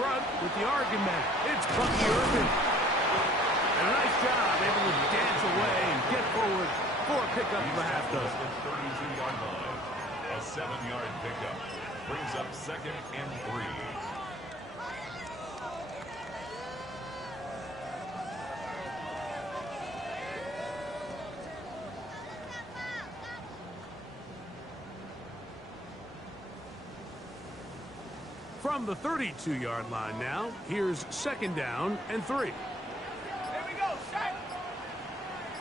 run with the argument. It's Bucky Irvin. And a nice job, able to dance away and get forward for a pickup for a half dozen. 32-yard line. A 7-yard pickup brings up 2nd and 3. From the 32-yard line now, here's 2nd down and 3. Here we go, set.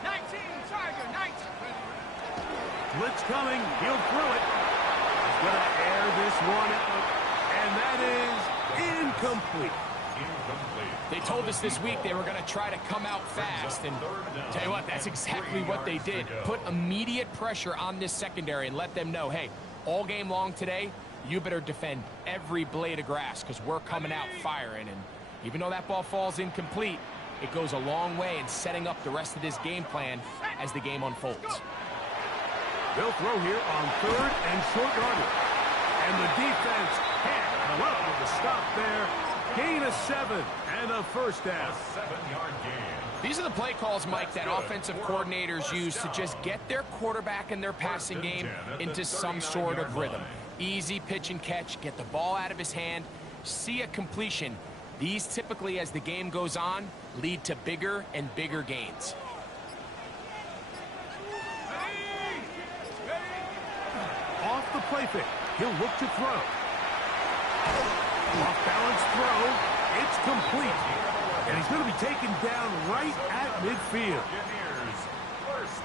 19, Tiger, 19. Blitz coming. He'll throw it. He's going to air this one out. And that is incomplete. They told us this week they were going to try to come out fast. And tell you what, that's exactly what they did. Put immediate pressure on this secondary and let them know, hey, all game long today, you better defend every blade of grass because we're coming out firing. And even though that ball falls incomplete, it goes a long way in setting up the rest of this game plan as the game unfolds. They'll throw here on 3rd and short yardage. And the defense can't come up with a stop there. Gain of 7 and a first down. 7-yard gain. These are the play calls, Mike, that offensive coordinators use to just get their quarterback and their passing game into some sort of rhythm. Easy pitch and catch, get the ball out of his hand, see a completion. These typically, as the game goes on, lead to bigger and bigger gains. Off the play fake. He'll look to throw. Off balance throw. It's complete. And he's going to be taken down right at midfield.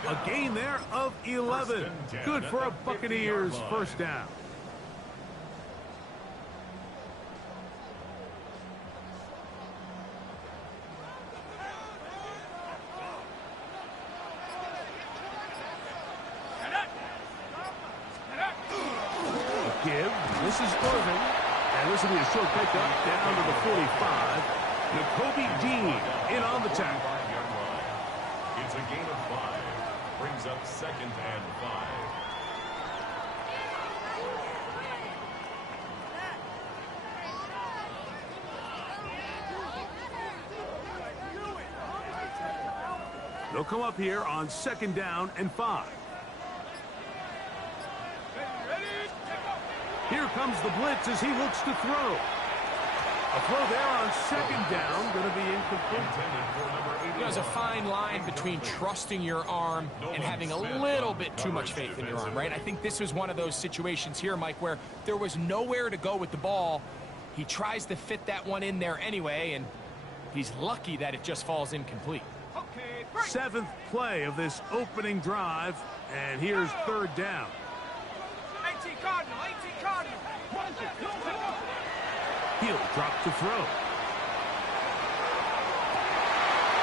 A gain there of 11. Good for a Buccaneers first down. Give. This is Irvin. And this will be a short pickup down to the 45. N'Kobe Dean in on the tackle. It's a gain of 5. Brings up 2nd and 5. They'll come up here on 2nd down and 5. Here comes the blitz as he looks to throw. A throw there on 2nd down, going to be incomplete. There's a fine line between trusting your arm and having a little bit too much faith in your arm, right? I think this was one of those situations here, Mike, where there was nowhere to go with the ball. He tries to fit that one in there anyway, and he's lucky that it just falls incomplete. 7th play of this opening drive, and here's 3rd down. 18 Cardinal, 18 Cardinal. He'll drop to throw.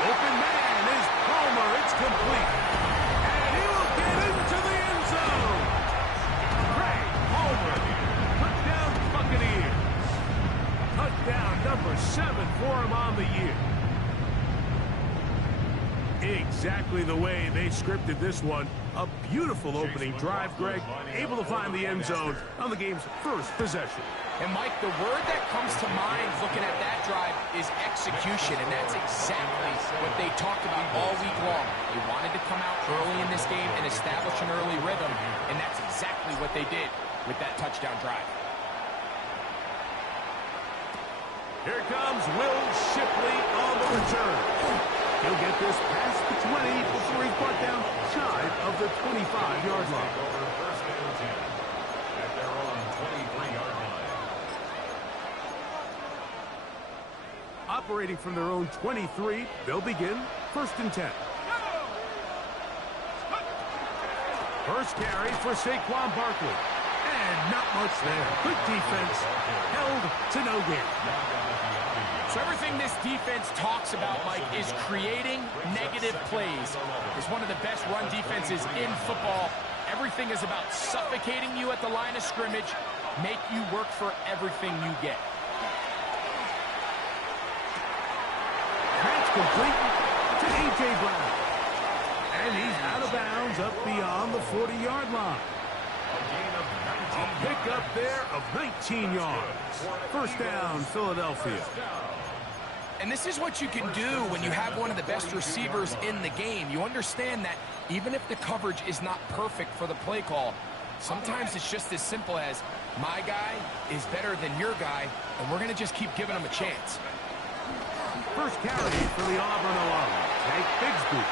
Open man is Palmer. It's complete. And he will get into the end zone. Craig Palmer. Touchdown Buccaneers. Touchdown number 7 for him on the year. Exactly the way they scripted this one. A beautiful opening drive, Greg. Able to find the end zone on the game's first possession. And, Mike, the word that comes to mind looking at that drive is execution, and that's exactly what they talked about all week long. They wanted to come out early in this game and establish an early rhythm, and that's exactly what they did with that touchdown drive. Here comes Will Shipley on the return. He'll get this past the 20 before he's brought down shy of the 25-yard line. First and 10 at their own 23-yard line. Operating from their own 23, they'll begin 1st and 10. First carry for Saquon Barkley. And not much there. Good defense. Held to no gain. So everything this defense talks about, Mike, is creating negative plays. It's one of the best run defenses in football. Everything is about suffocating you at the line of scrimmage, make you work for everything you get. That's complete to A.J. Brown. And he's out of bounds up beyond the 40-yard line. A gain of A pickup there of 19 yards. First down, Philadelphia. And this is what you can do when you have one of the best receivers in the game. You understand that even if the coverage is not perfect for the play call, sometimes it's just as simple as my guy is better than your guy, and we're going to just keep giving him a chance. First carry for the Auburn O-line. Take Bigsby.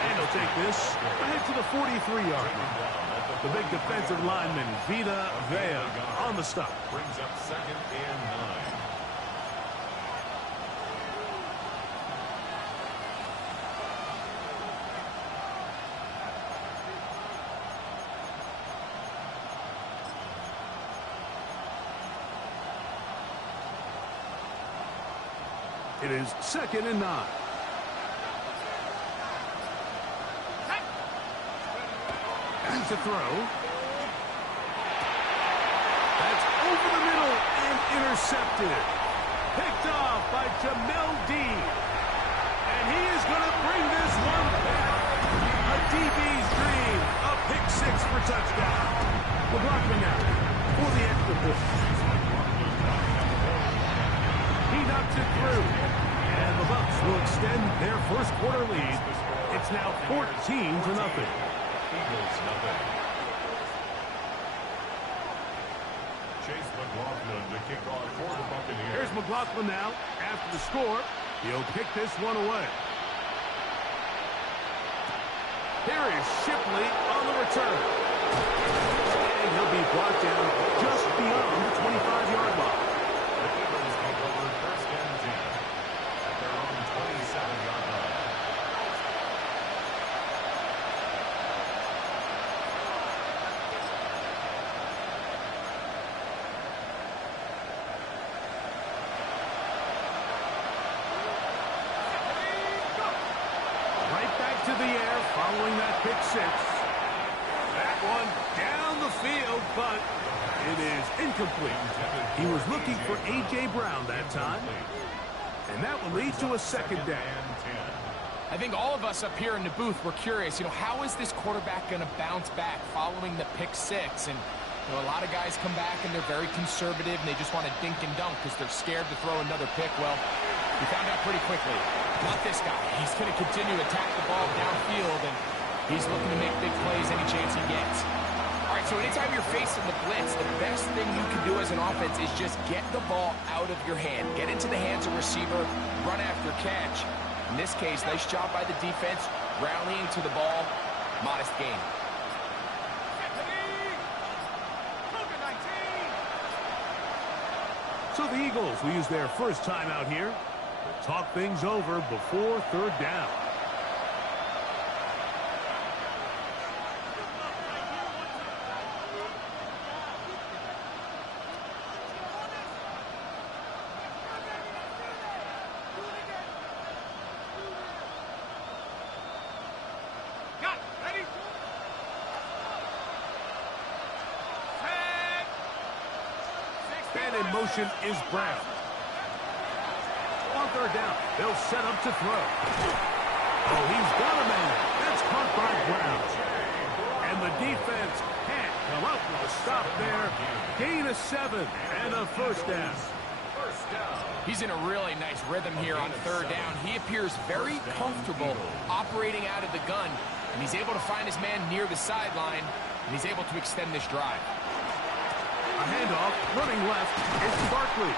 And he'll take this ahead to the 43-yard line. The big defensive lineman, Vita Vea, on the stop. Brings up 2nd and 9. It is 2nd and 9. And to throw. That's over the middle and intercepted. Picked off by Jamel Dean. And he is going to bring this one back. A DB's dream. A pick 6 for touchdown. McLaughlin now for the extra point. He knocks it through. And the Bucs will extend their first quarter lead. It's now 14-0. Eagles, nothing. Chase McLaughlin to kick off for the Buccaneers. Here's McLaughlin now. After the score, he'll kick this one away. Here is Shipley on the return. And he'll be brought down just beyond the 25-yard line. The Eagles take over 1st and 10 at their own 27-yard line. To the air following that pick 6. That one down the field, but it is incomplete. He was looking for A.J. Brown that time. And that will lead to a 2nd down. I think all of us up here in the booth were curious, how is this quarterback going to bounce back following the pick 6? And a lot of guys come back and they're very conservative and they just want to dink and dunk because they're scared to throw another pick. Well, we found out pretty quickly. Not this guy. He's going to continue to attack the ball downfield, and he's looking to make big plays any chance he gets. All right, so anytime you're facing the blitz, the best thing you can do as an offense is just get the ball out of your hand. Get into the hands of receiver, run after catch. In this case, nice job by the defense, rallying to the ball. Modest gain. So the Eagles will use their first time out here to talk things over before 3rd down. And in motion is Brown. On 3rd down, they'll set up to throw. Oh, he's got a man. That's caught by Brown. And the defense can't come up with a stop there. Gain of 7 and a 1st down. He's in a really nice rhythm here on 3rd down. He appears very comfortable operating out of the gun, and he's able to find his man near the sideline, and he's able to extend this drive. A handoff, running left, is Barkley.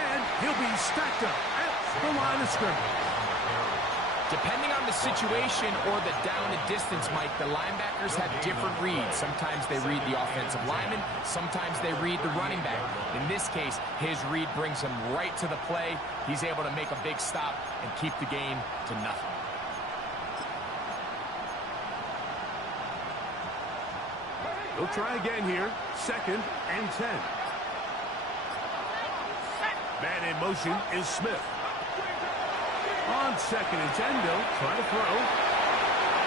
And he'll be stacked up at the line of scrimmage. Depending on the situation or the down and distance, Mike, the linebackers have different reads. Sometimes they read the offensive lineman. Sometimes they read the running back. In this case, his read brings him right to the play. He's able to make a big stop and keep the game to nothing. He'll try again here. 2nd and 10. Man in motion is Smith. On 2nd and 10, they'll try to throw.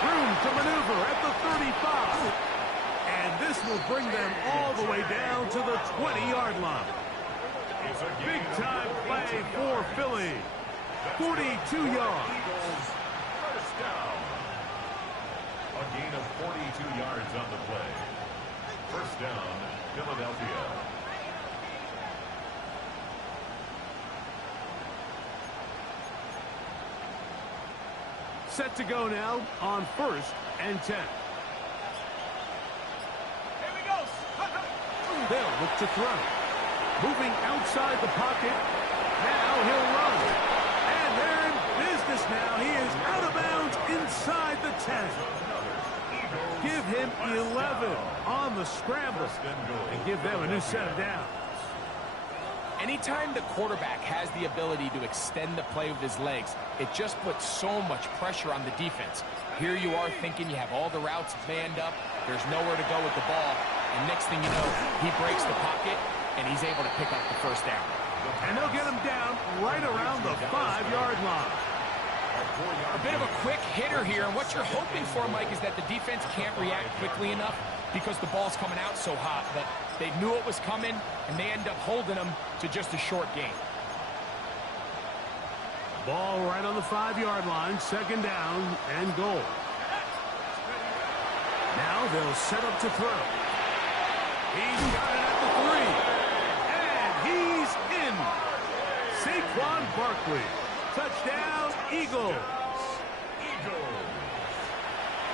Room to maneuver at the 35. And this will bring them all the way down to the 20-yard line. Big-time play for Philly. 42 yards. First down. A gain of 42 yards on the play. First down, Philadelphia. Set to go now on 1st and 10. Here we go. They'll look to throw. Moving outside the pocket. Now he'll run. And they're in business now. He is out of bounds inside the 10. Give him 11 on the scramble and give them a new set of downs. Anytime the quarterback has the ability to extend the play with his legs, it just puts so much pressure on the defense. Here you are thinking you have all the routes manned up, there's nowhere to go with the ball, and next thing you know, he breaks the pocket, and he's able to pick up the first down. And they'll get him down right around the 5-yard line. A bit of a quick hitter here, and what you're hoping for, Mike, is that the defense can't react quickly enough because the ball's coming out so hot, but they knew it was coming, and they end up holding them to just a short gain. Ball right on the 5-yard line, second down and goal. Now they'll set up to throw. He's got it at the 3, and he's in. Saquon Barkley, touchdown, Eagles.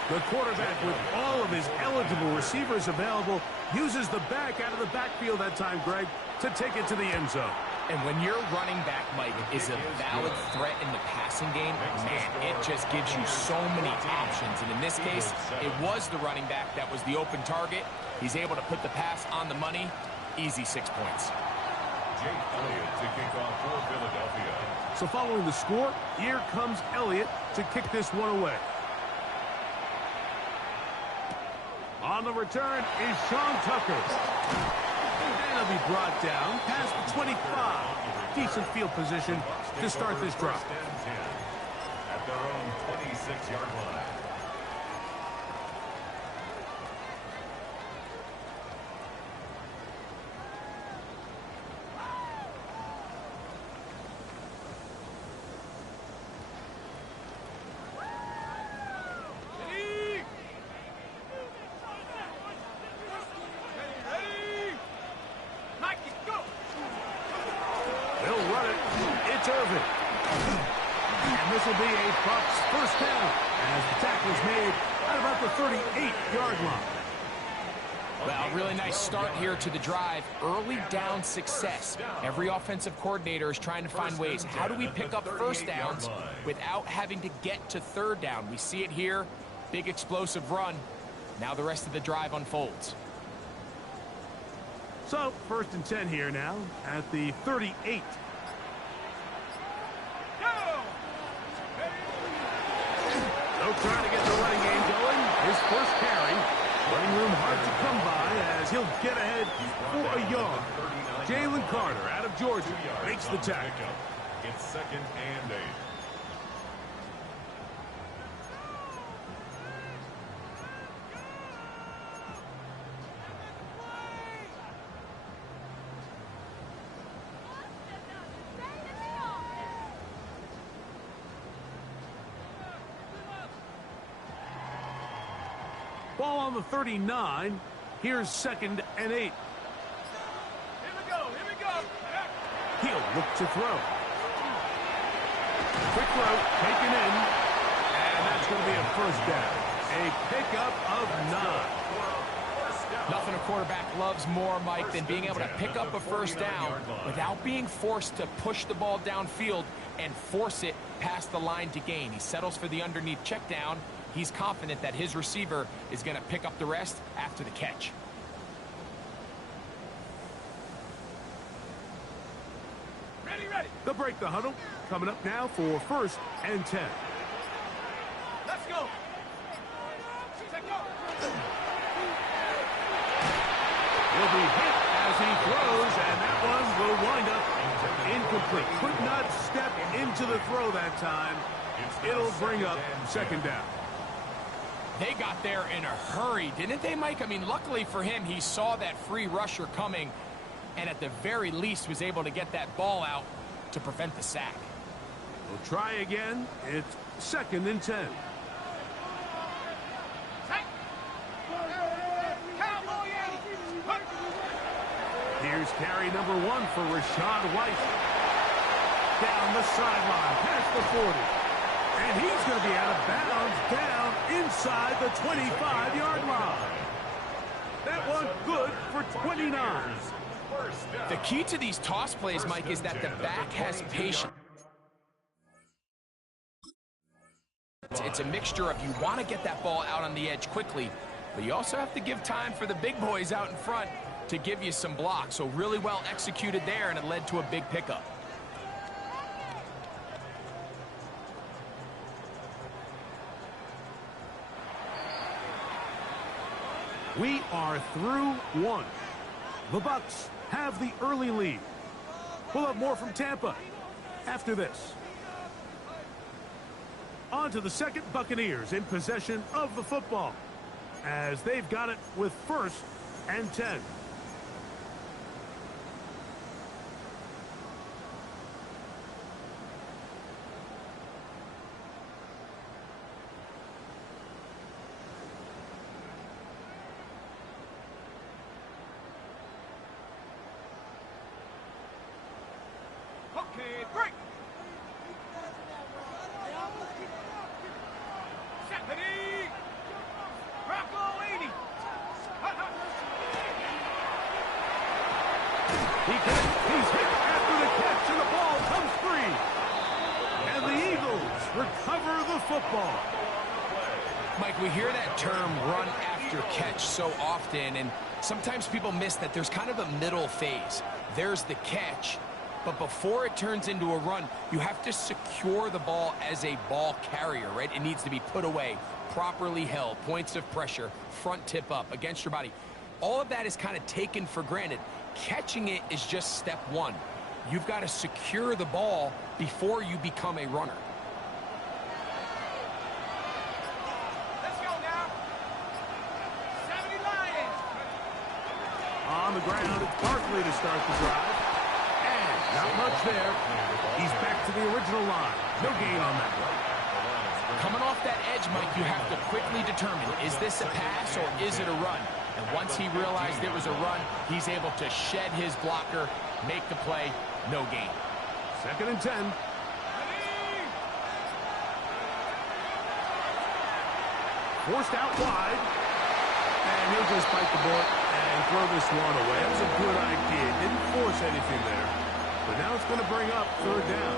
The quarterback, with all of his eligible receivers available, uses the back out of the backfield that time, Greg, to take it to the end zone. And when your running back, Mike, is a valid threat in the passing game, man, it just gives you so many options. And in this case, it was the running back that was the open target. He's able to put the pass on the money. Easy 6 points. Jake Elliott to kick off for Philadelphia. So following the score, here comes Elliott to kick this one away. On the return is Sean Tucker. And he'll be brought down past the 25. Decent field position to start this drive. At their own 26-yard line. And this will be a Bucs first down as the tackle is made at about the 38-yard line. Well, really nice start here to the drive. Early down success. Every offensive coordinator is trying to find ways. How do we pick up first downs without having to get to third down? We see it here. Big explosive run. Now the rest of the drive unfolds. So, 1st and 10 here now at the 38. Trying to get the running game going. His first carry. Running room hard to come by as he'll get ahead for a yard. Jalen Carter out of Georgia makes the tackle. It's 2nd and 8. Ball on the 39. Here's 2nd and 8. Here we go. He'll look to throw. Quick throw taken in. And that's going to be a first down. A pickup of 9. Nothing a quarterback loves more, Mike, than being able to pick up a first down without being forced to push the ball downfield and force it past the line to gain. He settles for the underneath check down. He's confident that his receiver is going to pick up the rest after the catch. Ready. They'll break the huddle. Coming up now for 1st and 10. Let's go. He'll be hit as he throws, and that one will wind up incomplete. Could not step into the throw that time. It'll bring up 2nd down. They got there in a hurry, didn't they, Mike? I mean, luckily for him, he saw that free rusher coming and at the very least was able to get that ball out to prevent the sack. We'll try again. It's 2nd and 10. Here's carry number 1 for Rashad White. Down the sideline, past the 40. And he's going to be out of bounds, down inside the 25-yard line. That one good for 29. The key to these toss plays, Mike, is that the back has patience. It's a mixture of you want to get that ball out on the edge quickly, but you also have to give time for the big boys out in front to give you some blocks. So really well executed there, and it led to a big pickup. We are through 1. The Bucs have the early lead. We'll have more from Tampa after this. On to the second. Buccaneers in possession of the football as they've got it with 1st and 10. Okay, break. Stephanie. Rocco 80. He's hit after the catch, and the ball comes free. And the Eagles recover the football. Mike, we hear that term run after catch so often, and sometimes people miss that there's kind of a middle phase. There's the catch, but before it turns into a run, you have to secure the ball as a ball carrier, right? It needs to be put away, properly held, points of pressure, front tip up against your body. All of that is kind of taken for granted. Catching it is just step 1. You've got to secure the ball before you become a runner. Let's go now. 70 Lions. On the ground, it's Barkley to start the drive. And not much there. He's back to the original line. No gain on that one. Coming off that edge, Mike, you have to quickly determine, is this a pass or is it a run? And once he realized it was a run, he's able to shed his blocker, make the play, no gain. 2nd and 10. Forced out wide. And he'll just bite the bullet and throw this one away. That was a good idea. Didn't force anything there. But now it's going to bring up 3rd down.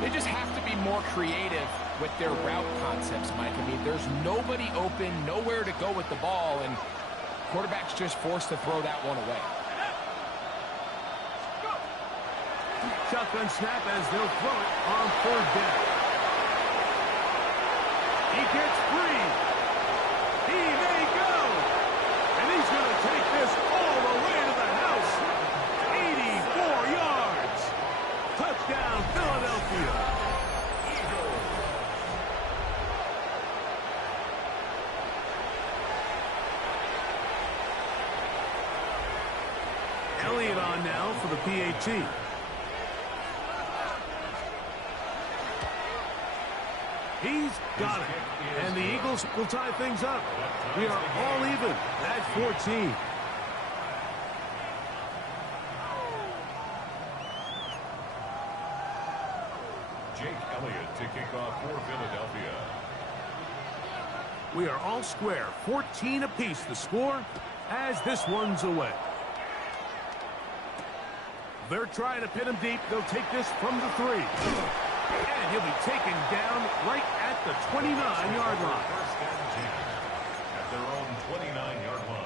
They just have to be more creative with their route concepts, Mike. I mean, there's nobody open, nowhere to go with the ball, and quarterback's just forced to throw that one away. Shotgun snap as they'll throw it on 3rd down. He gets free. He may go. And he's going to take this all the way to the house. 84 yards. Touchdown, Philadelphia. Elliott on now for the PAT. He's got it. And the Eagles will tie things up. We are all even at 14. Jake Elliott to kick off for Philadelphia. We are all square. 14 apiece the score as this one's away. They're trying to pin him deep. They'll take this from the 3. And he'll be taken down right at the 29-yard line. First and 10 at their own 29-yard line.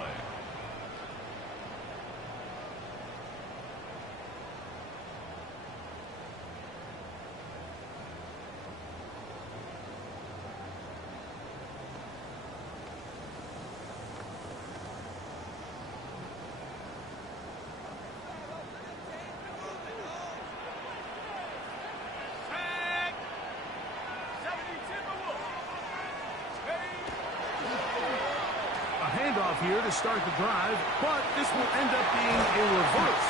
Here to start the drive, but this will end up being a reverse,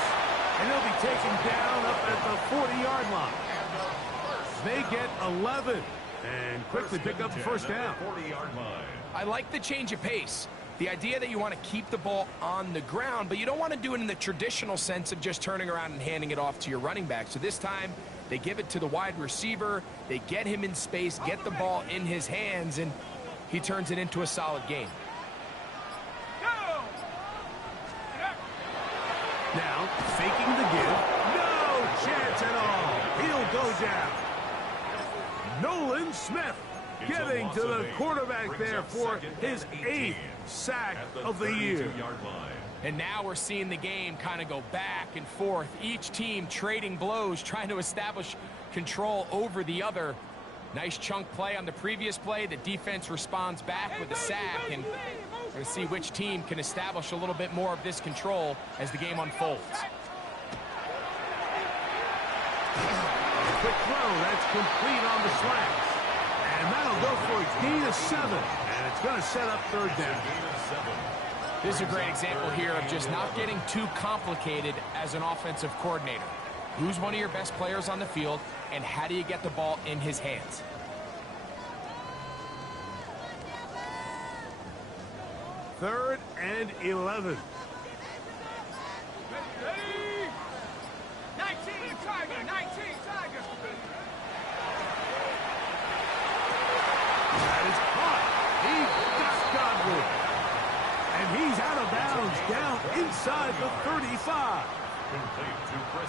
and they'll be taken down up at the 40-yard line. They get 11 and quickly pick up the 1st down. 40-yard line. I like the change of pace. The idea that you want to keep the ball on the ground, but you don't want to do it in the traditional sense of just turning around and handing it off to your running back. So this time, they give it to the wide receiver, they get him in space, get the ball in his hands, and he turns it into a solid game. Now, faking the give. No chance at all. He'll go down. Nolan Smith getting to the quarterback there for his 8th sack of the year. And now we're seeing the game kind of go back and forth. Each team trading blows, trying to establish control over the other. Nice chunk play on the previous play. The defense responds back with a sack, and we're going to see which team can establish a little bit more of this control as the game unfolds. Quick throw, that's complete on the slants. And that'll go for a gain of 7. And it's going to set up 3rd down. This is a great example here of just not getting too complicated as an offensive coordinator. Who's one of your best players on the field, and how do you get the ball in his hands? Third and 11. 19 Tiger, 19 Tiger. That is caught. He got Godwin. And he's out of bounds, down inside the 35.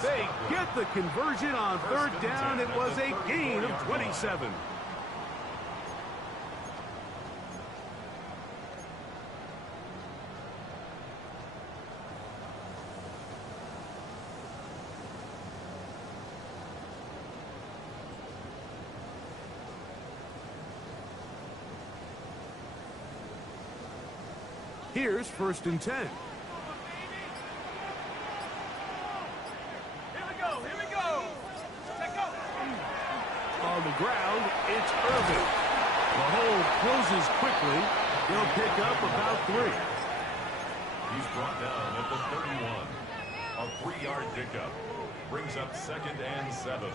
They get the conversion on 3rd down. It was a gain of 27. Here's 1st and 10. Here we go. Take go. On the ground, it's Irvin. The hole closes quickly. He'll pick up about 3. He's brought down at the 31. A 3-yard pickup. Brings up 2nd and 7.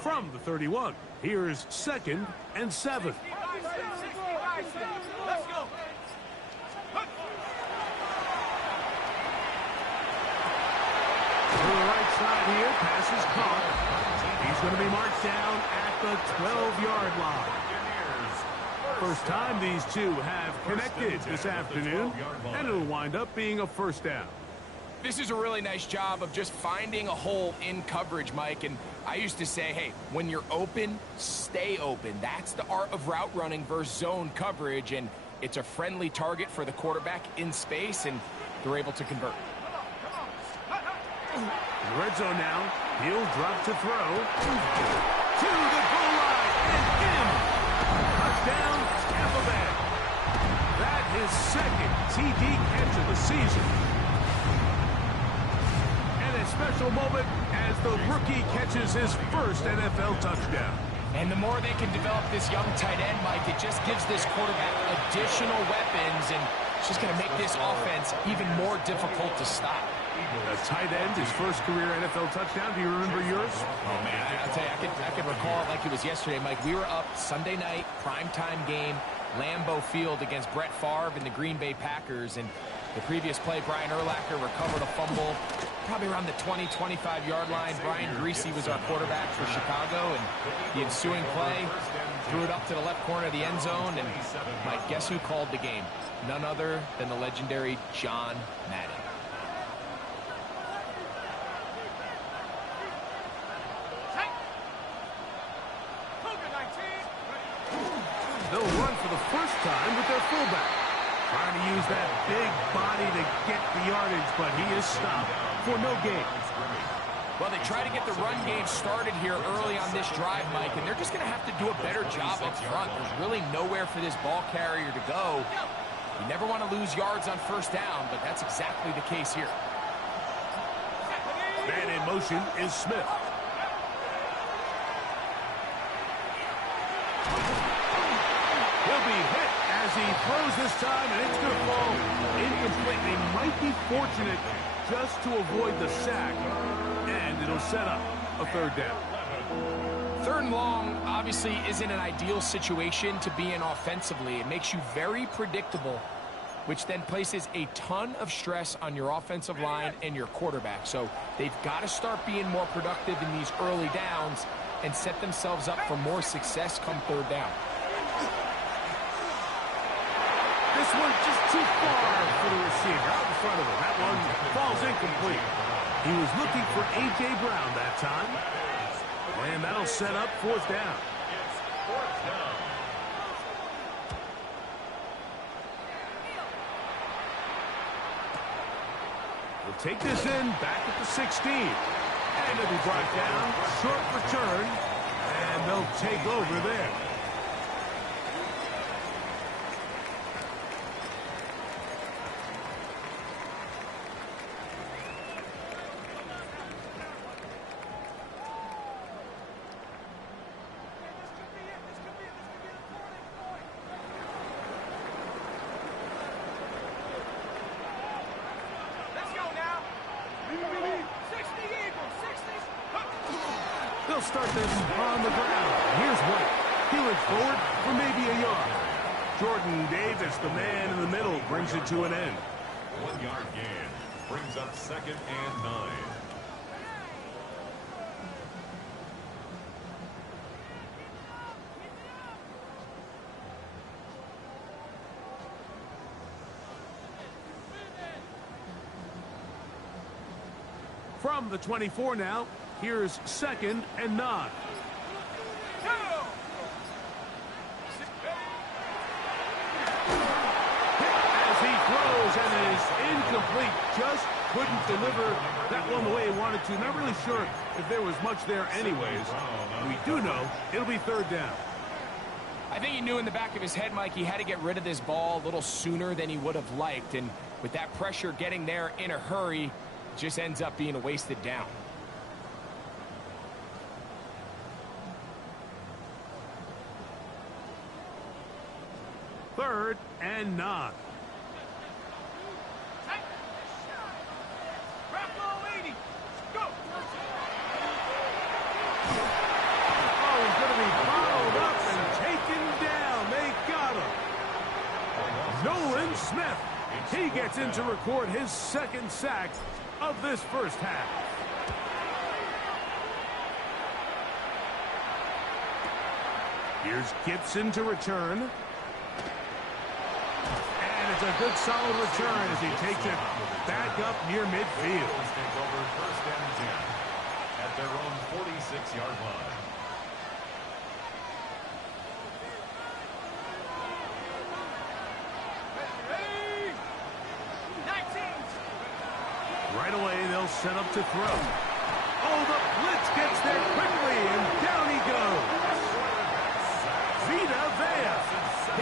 From the 31, here's 2nd and 7. Let's go. To the right side here, pass is caught. He's going to be marked down at the 12-yard line. First time these two have connected this afternoon, and it'll wind up being a 1st down. This is a really nice job of just finding a hole in coverage, Mike. And I used to say, hey, when you're open, stay open. That's the art of route running versus zone coverage. And it's a friendly target for the quarterback in space, and they're able to convert. In the red zone now, he'll drop to throw. To the goal line and in. Touchdown, Tampa Bay. That is 2nd TD catch of the season. And a special moment as the rookie catches his 1st NFL touchdown. And the more they can develop this young tight end, Mike, it just gives this quarterback additional weapons, and it's just going to make this offense even more difficult to stop. A tight end, his 1st career NFL touchdown. Do you remember yours? Oh, man, I'll tell you, I could recall it like it was yesterday, Mike. We were up Sunday night, primetime game, Lambeau Field against Brett Favre and the Green Bay Packers. And the previous play, Brian Urlacher recovered a fumble probably around the 20, 25-yard line. Brian Greasy was our quarterback for Chicago, and the ensuing play threw it up to the left corner of the end zone. And, Mike, guess who called the game? None other than the legendary John Madden. They'll run for the 1st time with their fullback. Trying to use that big body to get the yardage, but he is stopped for no gain. Well, they try to get the run game started here early on this drive, Mike, and they're just going to have to do a better job up front. There's really nowhere for this ball carrier to go. You never want to lose yards on 1st down, but that's exactly the case here. Man in motion is Smith. He'll be hit as he throws this time, and it's going to fall incomplete. They might be fortunate just to avoid the sack, and it'll set up a third down. Third and long obviously isn't an ideal situation to be in offensively. It makes you very predictable, which then places a ton of stress on your offensive line and your quarterback. So they've got to start being more productive in these early downs and set themselves up for more success come third down. This one just too far for the receiver out in front of him. That one falls incomplete. He was looking for A.J. Brown that time. And that'll set up fourth down. It's fourth down. We'll take this in back at the 16. And it'll be brought down. Short return. And they'll take over there. They'll start this on the ground. Here's White. Peeling forward for maybe a yard. Jordan Davis, the man in the middle, brings it to an end. 1 yard gain. Brings up second and 9. From the 24 now, here's second and 9. As he throws and is incomplete, just couldn't deliver that one the way he wanted to. Not really sure if there was much there anyways. We do know it'll be third down. I think he knew in the back of his head, Mike, he had to get rid of this ball a little sooner than he would have liked. And with that pressure getting there in a hurry, just ends up being a wasted down. Third and 9. Oh, he's going to be followed up and taken down. They got him. Nolan Smith. He gets in to record his second sack of this first half. Here's Gibson to return. And it's a good solid return as he takes it back up near midfield. Take over first and 10 at their own 46-yard line. Right away, they'll set up to throw. Oh, the blitz gets there quickly, and down he goes. Vita Vea.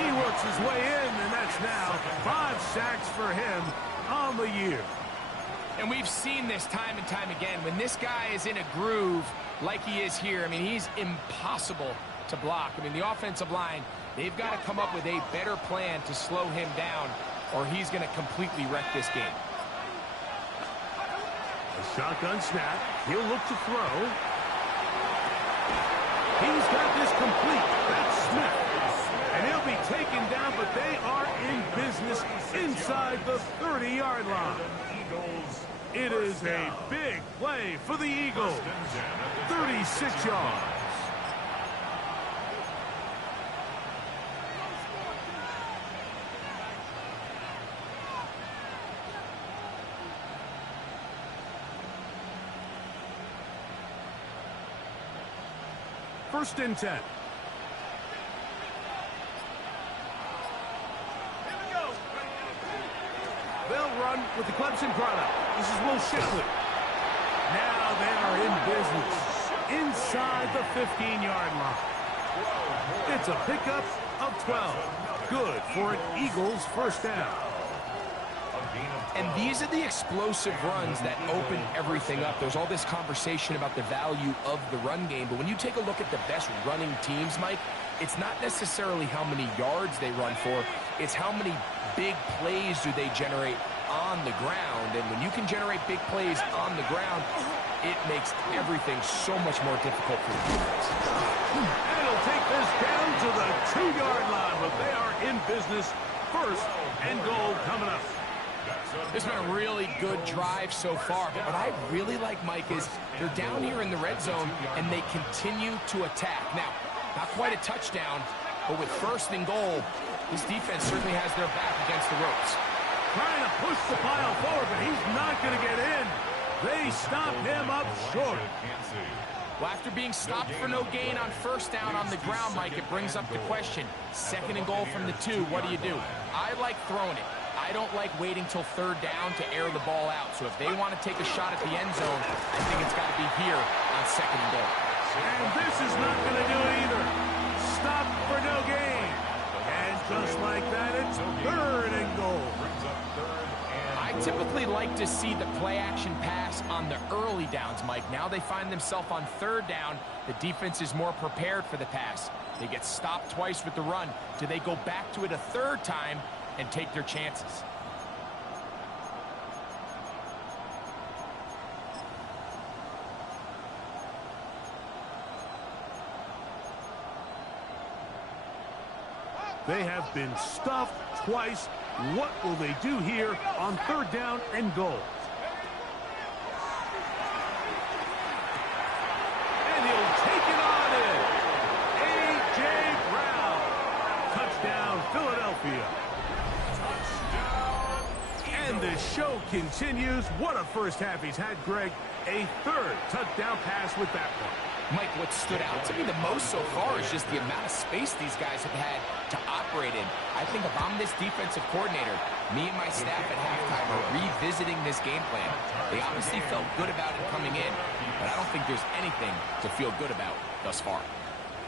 He works his way in, and that's now 5 sacks for him on the year. And we've seen this time and time again. When this guy is in a groove like he is here, I mean, he's impossible to block. I mean, the offensive line, they've got to come up with a better plan to slow him down, or he's going to completely wreck this game. A shotgun snap. He'll look to throw. He's got this complete. That's Smith. And he'll be taken down, but they are in business inside the 30-yard line. It is a big play for the Eagles. 36 yards. First and 10. They'll run with the Clemson product. This is Will Shipley. Now they are in business inside the 15-yard line. It's a pickup of 12. Good for an Eagles first down. And these are the explosive runs that open everything up. There's all this conversation about the value of the run game, but when you take a look at the best running teams, Mike, it's not necessarily how many yards they run for, it's how many big plays do they generate on the ground. And when you can generate big plays on the ground, it makes everything so much more difficult for the defense. And he'll take this down to the 2-yard line, but they are in business. First and goal coming up. This has been a really good drive so far, but what I really like, Mike, is they're down here in the red zone, and they continue to attack. Now, not quite a touchdown, but with first and goal, this defense certainly has their back against the ropes. Trying to push the pile forward, but he's not going to get in. They stop him up short. Well, after being stopped for no gain on first down on the ground, Mike, it brings up the question. Second and goal from the 2, what do? I like throwing it. I don't like waiting till third down to air the ball out. So if they want to take a shot at the end zone, I think it's got to be here on second and goal. And this is not going to do it either. Stop for no gain. And just like that, it's third and goal. I typically like to see the play-action pass on the early downs, Mike. Now they find themselves on third down. The defense is more prepared for the pass. They get stopped twice with the run. Do they go back to it a third time and take their chances? They have been stuffed twice. What will they do here on third down and goal? And he'll take it on in. A.J. Brown. Touchdown, Philadelphia. And the show continues. What a first half he's had, Greg. A third touchdown pass with that one. Mike, what stood out to me the most so far is just the amount of space these guys have had to operate in. I think if I'm this defensive coordinator, me and my staff at halftime are revisiting this game plan. They obviously felt good about it coming in, but I don't think there's anything to feel good about thus far.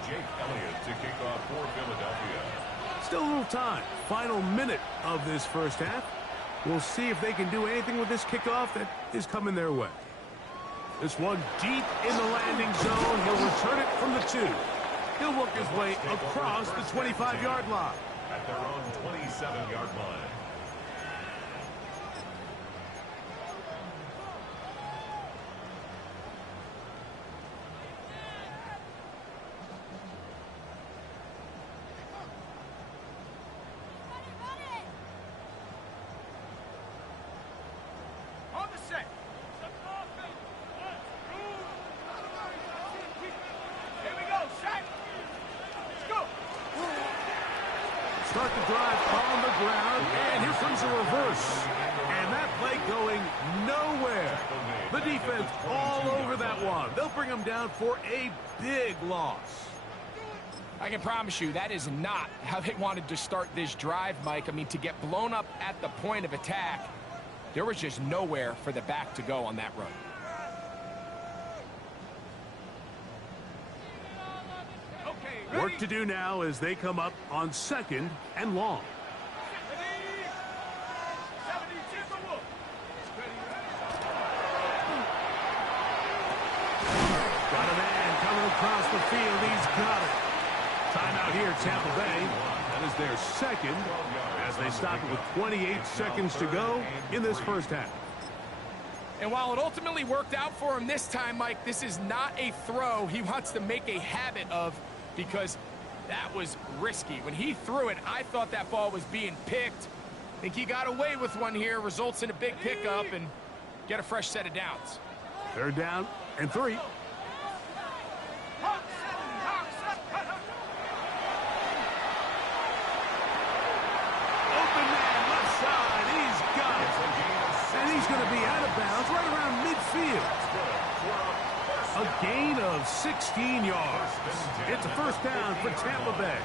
Jake Elliott to kick off for Philadelphia. Still a little time. Final minute of this first half. We'll see if they can do anything with this kickoff that is coming their way. This one deep in the landing zone. He'll return it from the 2. He'll work his way across the 25-yard line. At their own 27-yard line. On the set. Here we go, set. Let's go. Start the drive on the ground, and here comes a reverse. And that play going nowhere. The defense all over that one. They'll bring them down for a big loss. I can promise you that is not how they wanted to start this drive, Mike. I mean, to get blown up at the point of attack, there was just nowhere for the back to go on that run. Okay, Work to do now as they come up on second and long. Got a man coming across the field. He's got it. Timeout here, Tampa Bay. That is their second as they stop it with 28 seconds to go in this first half. And while it ultimately worked out for him this time, Mike, this is not a throw he wants to make a habit of, because that was risky. When he threw it, I thought that ball was being picked. I think he got away with one here, results in a big pickup and get a fresh set of downs. Third down and 3. He's going to be out of bounds right around midfield. A gain of 16 yards. It's a first down for Tampa Bay.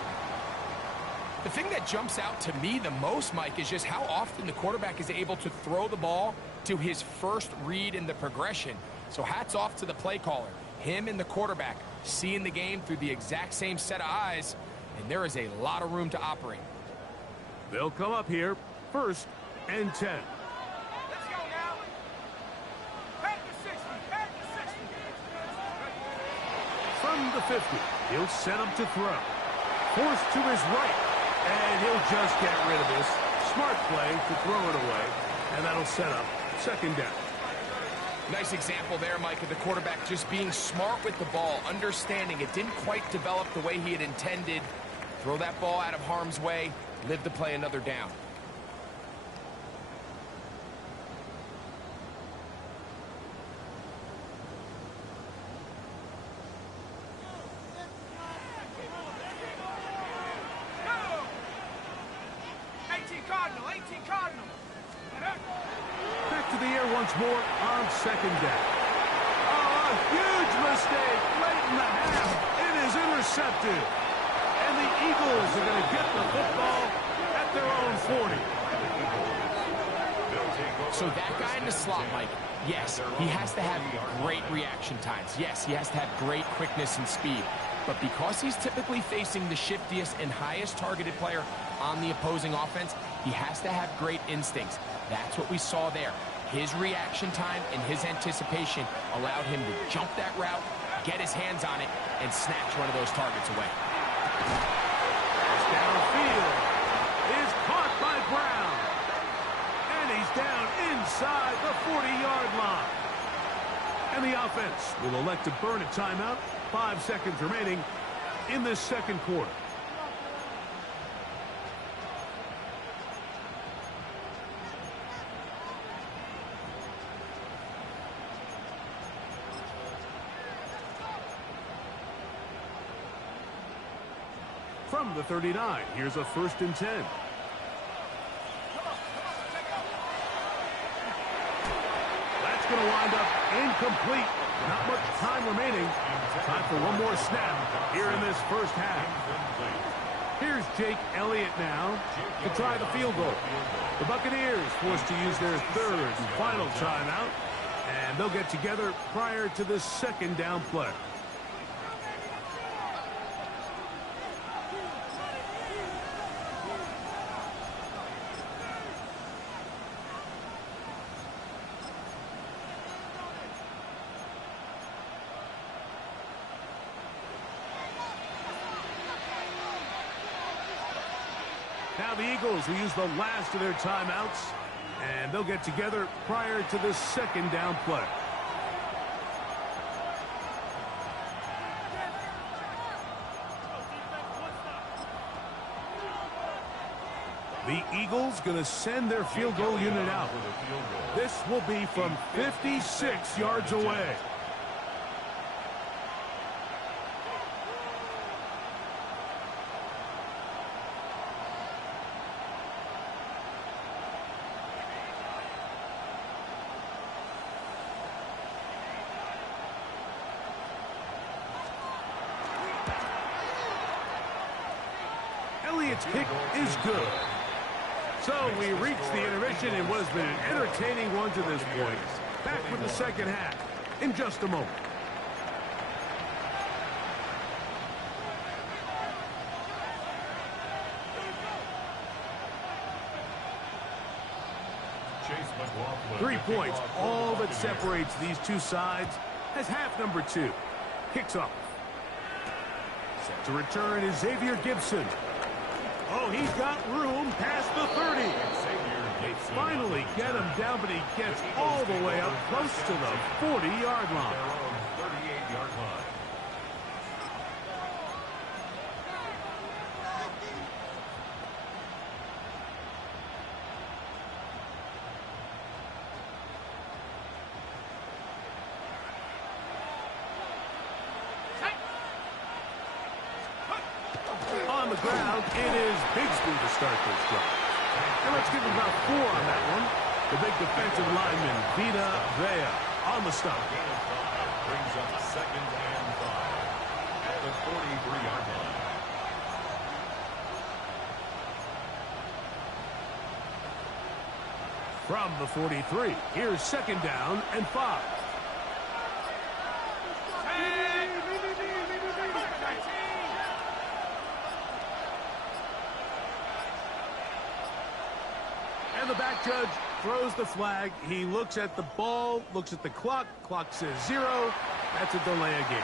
The thing that jumps out to me the most, Mike, is just how often the quarterback is able to throw the ball to his first read in the progression. So hats off to the play caller. Him and the quarterback seeing the game through the exact same set of eyes, and there is a lot of room to operate. They'll come up here, first and 10. From the 50, he'll set up to throw. Forced to his right. And he'll just get rid of this. Smart play to throw it away. And that'll set up second down. Nice example there, Mike, of the quarterback just being smart with the ball, understanding it didn't quite develop the way he had intended. Throw that ball out of harm's way, live to play another down. Back to the air once more on second down. Oh, a huge mistake late in the half. It is intercepted. And the Eagles are going to get the football at their own 40. So that guy in the slot, Mike, yes, he has to have great reaction times. Yes, he has to have great quickness and speed. But because he's typically facing the shiftiest and highest targeted player on the opposing offense, he has to have great instincts. That's what we saw there. His reaction time and his anticipation allowed him to jump that route, get his hands on it, and snatch one of those targets away. Pass downfield is caught by Brown. And he's down inside the 40-yard line. And the offense will elect to burn a timeout. 5 seconds remaining in this second quarter. From the 39, here's a 1st and 10. That's going to wind up incomplete. Not much time remaining. Time for one more snap here in this first half. Here's Jake Elliott now to try the field goal. The Buccaneers forced to use their 3rd and final timeout, and they'll get together prior to this second down play. Now the Eagles will use the last of their timeouts, and they'll get together prior to the second down play. The Eagles going to send their field goal unit out. This will be from 56 yards away. Elliott's kick is good. So we reach the intermission in what has been an entertaining one to this point. Back with the second half in just a moment. Chase McLaughlin. 3 points, all that separates these two sides as half number 2 kicks off. Set to return is Xavier Gibson. Oh, he's got room past the 30. They finally get him down, but he gets all the way up close to the 40-yard line. 38-yard line. On the ground, it is Bigsby to start this drive. And let's give him about 4 on that one. The big defensive lineman, Vita Vea, on the stop. Brings up 2nd and 5 at the 43-yard line. From the 43, here's 2nd down and 5. And the back judge throws the flag. He looks at the ball, looks at the clock. Clock says 0. That's a delay of game.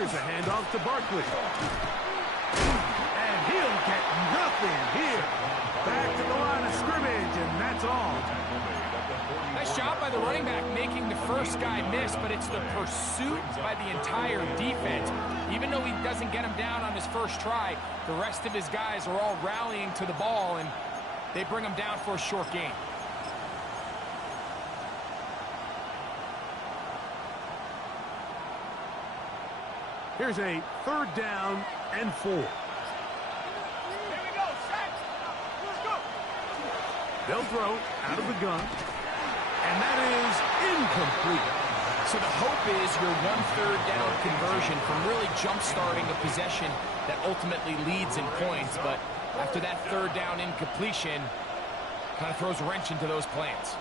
Here's a handoff to Barkley. And he'll get nothing here. Back to the line of scrimmage, and that's all. Nice job by the running back making the first guy miss, but it's the pursuit by the entire defense. Even though he doesn't get him down on his first try, the rest of his guys are all rallying to the ball, and they bring him down for a short gain. Here's a 3rd down and 4. Here we go, set. Let's go. They'll throw out of the gun. And that is incomplete. So the hope is your 1/3 down conversion from really jump-starting a possession that ultimately leads in points. But after that 3rd down incompletion, kind of throws a wrench into those plans.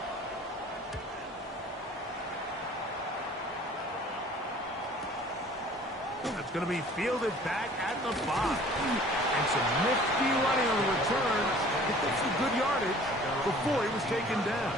That's going to be fielded back at the 5. And some nifty running on the return. Picked up some good yardage before he was taken down.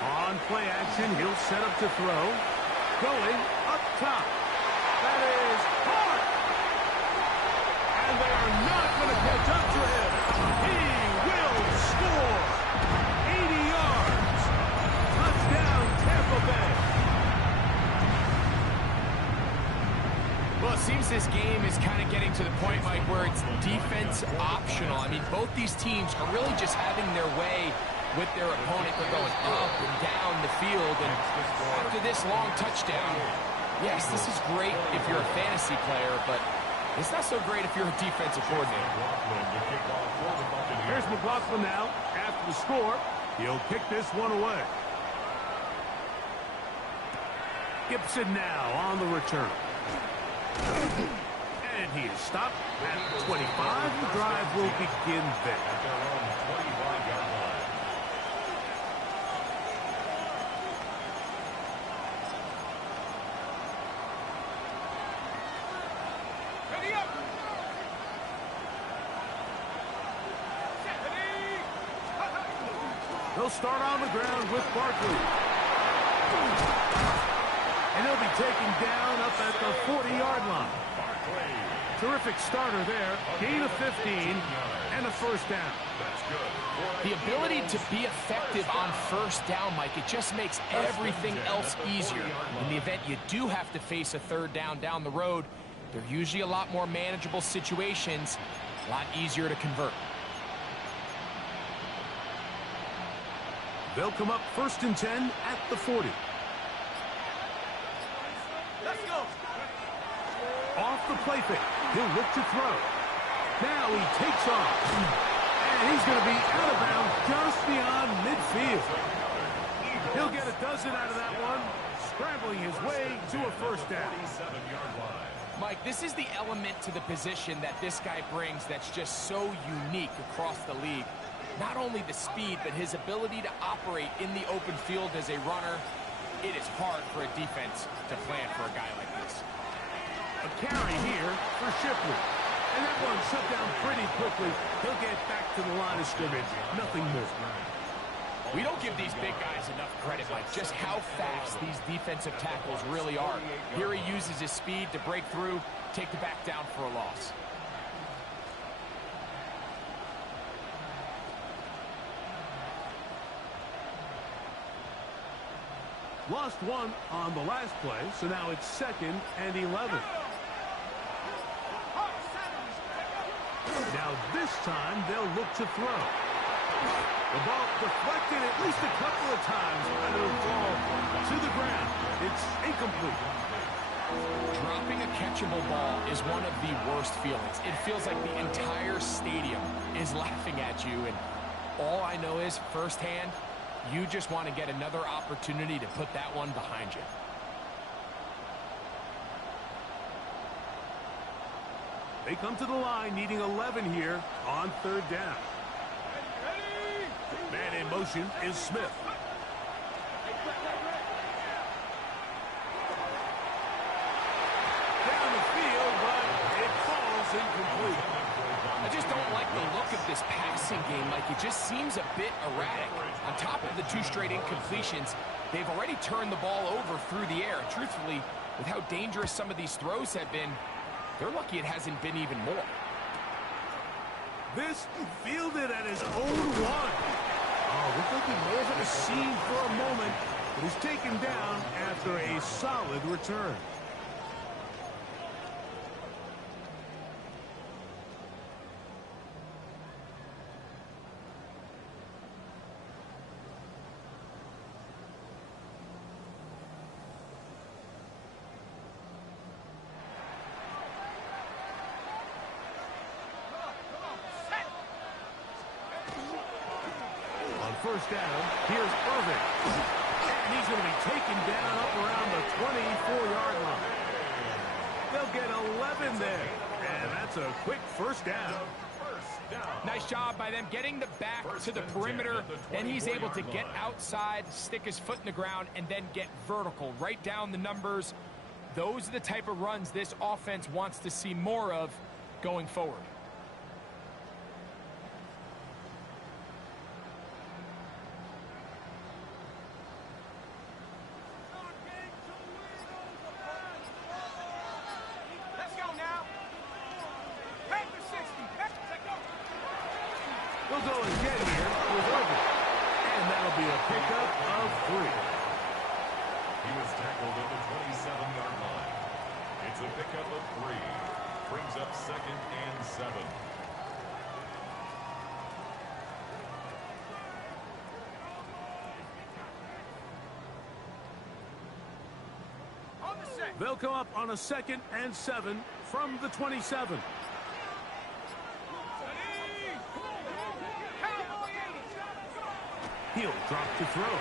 On play action, he'll set up to throw. Going up top. That is hard. And they are not going to catch up to him. He will score. 80 yards. Touchdown, Tampa Bay. Well, it seems this game is kind of getting to the point, Mike, where it's defense optional. I mean, both these teams are really just having their way with their opponent. They're going up and down the field, and after this long touchdown, yes, this is great if you're a fantasy player, but it's not so great if you're a defensive coordinator. Here's McLaughlin now. After the score, he'll kick this one away. Gibson now on the return. And he is stopped at 25. The drive will begin there. Ready up. They'll start on the ground with Barkley. And he'll be taken down up at the 40-yard line. Terrific starter there. Gain of 15 and a 1st down. The ability to be effective on 1st down, Mike, it just makes everything else easier. In the event you do have to face a 3rd down the road, they're usually a lot more manageable situations, a lot easier to convert. They'll come up 1st and 10 at the 40. Let's go. Off the play fake. He'll look to throw. Now he takes off. And he's going to be out of bounds just beyond midfield. He'll get a dozen out of that one, scrambling his way to a 1st down. Mike, this is the element to the position that this guy brings that's just so unique across the league. Not only the speed, but his ability to operate in the open field as a runner. It is hard for a defense to plan for a guy like this. A carry here for Shipley. And that one shut down pretty quickly. He'll get back to the line of scrimmage. Nothing more. We don't give these big guys enough credit, Mike, just how fast these defensive tackles really are. Here he uses his speed to break through, take the back down for a loss. Lost one on the last play, so now it's 2nd and 11. Now this time they'll look to throw. The ball deflected at least a couple of times, and it'll fall to the ground. It's incomplete. Dropping a catchable ball is one of the worst feelings. It feels like the entire stadium is laughing at you, and all I know is firsthand, You just want to get another opportunity to put that one behind you. They come to the line needing 11 here on third down. Man in motion is Smith. Down the field, but it falls incomplete. I just don't like the look of this passing game. Like, it just seems a bit erratic. On top of the 2 straight incompletions, they've already turned the ball over through the air. Truthfully, with how dangerous some of these throws have been, they're lucky it hasn't been even more. This fielded at his own 1. Oh, looked like he may have hit a seam for a moment, but he's taken down after a solid return. First down, here's Irving. And he's going to be taken down up around the 24-yard line. They'll get 11 there. And that's a quick first down. Nice job by them getting the back to the perimeter. Then he's able to get outside, stick his foot in the ground, and then get vertical. Right down the numbers. Those are the type of runs this offense wants to see more of going forward. We'll go again here with Irving. And that'll be a pickup of 3. He was tackled at the 27-yard line. It's a pickup of 3. Brings up 2nd and 7. They'll come up on a 2nd and 7 from the 27. He'll drop to throw.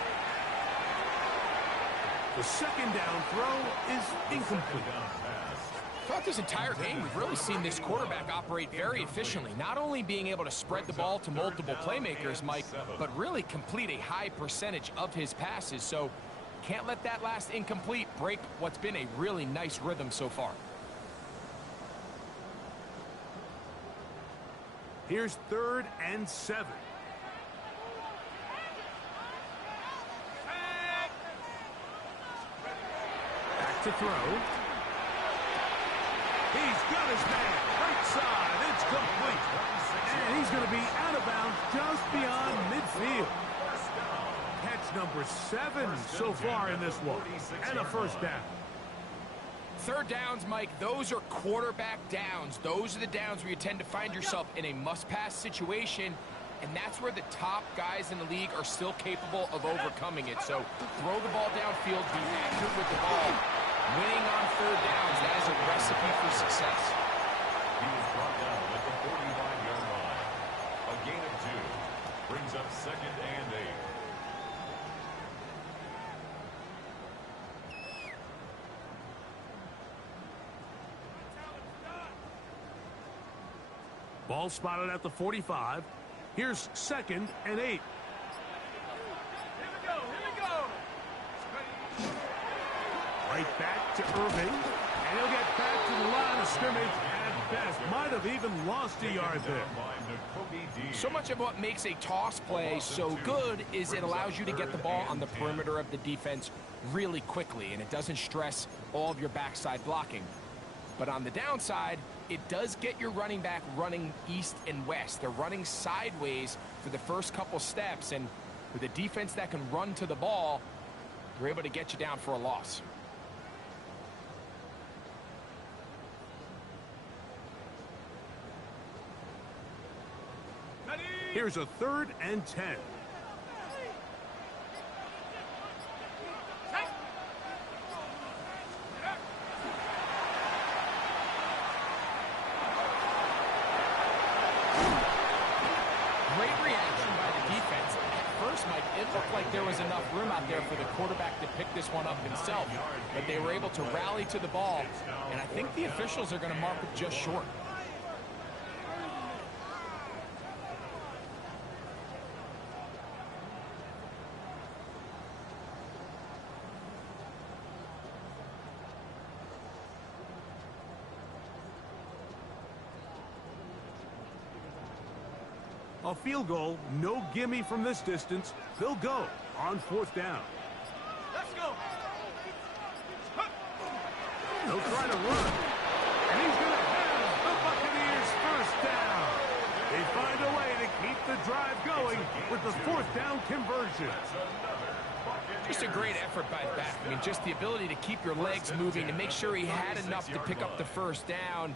The second down throw is incomplete. Throughout this entire game, we've really seen this quarterback operate very efficiently, not only being able to spread the ball to multiple playmakers, Mike, but really complete a high percentage of his passes. So can't let that last incomplete break what's been a really nice rhythm so far. Here's 3rd and 7. Back to throw. He's got his man. Right side. It's complete. And he's going to be out of bounds just beyond midfield. Catch number 7 so far in this one. And a first down. Third downs, Mike, those are quarterback downs. Those are the downs where you tend to find yourself in a must-pass situation, and that's where the top guys in the league are still capable of overcoming it. So throw the ball downfield, be accurate with the ball. Winning on third downs, that is a recipe for success. He was brought down at the 45-yard line. A gain of 2. Brings up 2nd and 8. Ball spotted at the 45. Here's 2nd and 8. Here we go. Right back to Irving. And he'll get back to the line of scrimmage at best. Might have even lost a yard there. So much of what makes a toss play so good is it allows you to get the ball on the perimeter of the defense really quickly, and it doesn't stress all of your backside blocking. But on the downside, it does get your running back running east and west. They're running sideways for the first couple steps, and with a defense that can run to the ball, they're able to get you down for a loss. Here's a 3rd and 10. looked like there was enough room out there for the quarterback to pick this one up himself, but they were able to rally to the ball, and I think the officials are going to mark it just short. A field goal, no gimme from this distance. They'll go on 4th down. Let's go. They'll try to run. And he's going to have the Buccaneers first down. They find a way to keep the drive going with the 4th down conversion. Just a great effort by the back. I mean, just the ability to keep your legs moving to make sure he had enough to pick up the first down.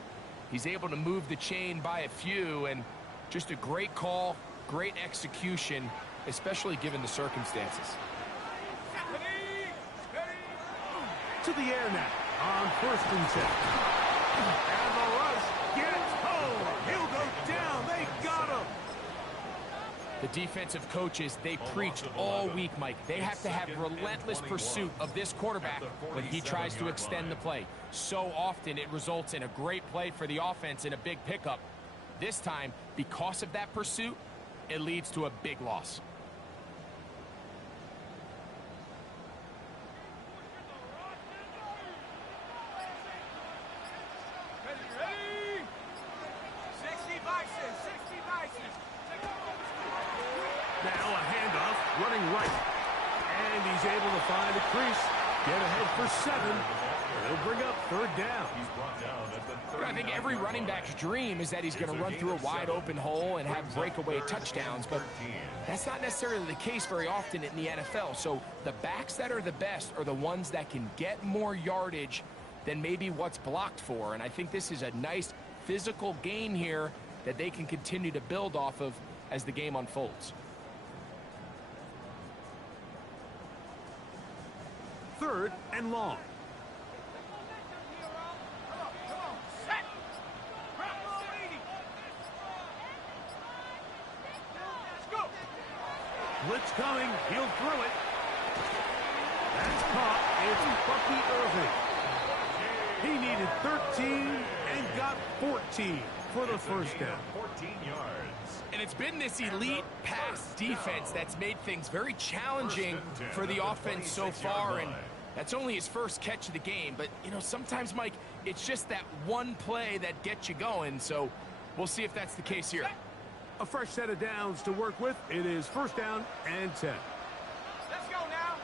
He's able to move the chain by a few, and just a great call, great execution, especially given the circumstances. To the air now on 1st and 10. And the rush gets home. He'll go down. They got him. The defensive coaches, they preached all week, Mike. They have to have relentless pursuit of this quarterback when he tries to extend the play. So often it results in a great play for the offense and a big pickup. This time, because of that pursuit, it leads to a big loss. Ready? 60 vices, 60 vices. Now a handoff, running right. And he's able to find a crease. Get ahead for 7. He'll bring up 3rd down. He's brought down at the 39 I think every running back's dream is that he's going to run through a wide open hole and have breakaway touchdowns, but that's not necessarily the case very often in the NFL. So the backs that are the best are the ones that can get more yardage than maybe what's blocked for. And I think this is a nice physical game here that they can continue to build off of as the game unfolds. 3rd and long. Blitz coming. He'll throw it. That's caught. It's Bucky Irving. He needed 13 and got 14 for the first down. 14 yards. And it's been this elite pass defense that's made things very challenging for the offense so far, and that's only his first catch of the game. But, you know, sometimes, Mike, it's just that one play that gets you going, so we'll see if that's the case here. A fresh set of downs to work with. It is 1st down and 10. Let's go now.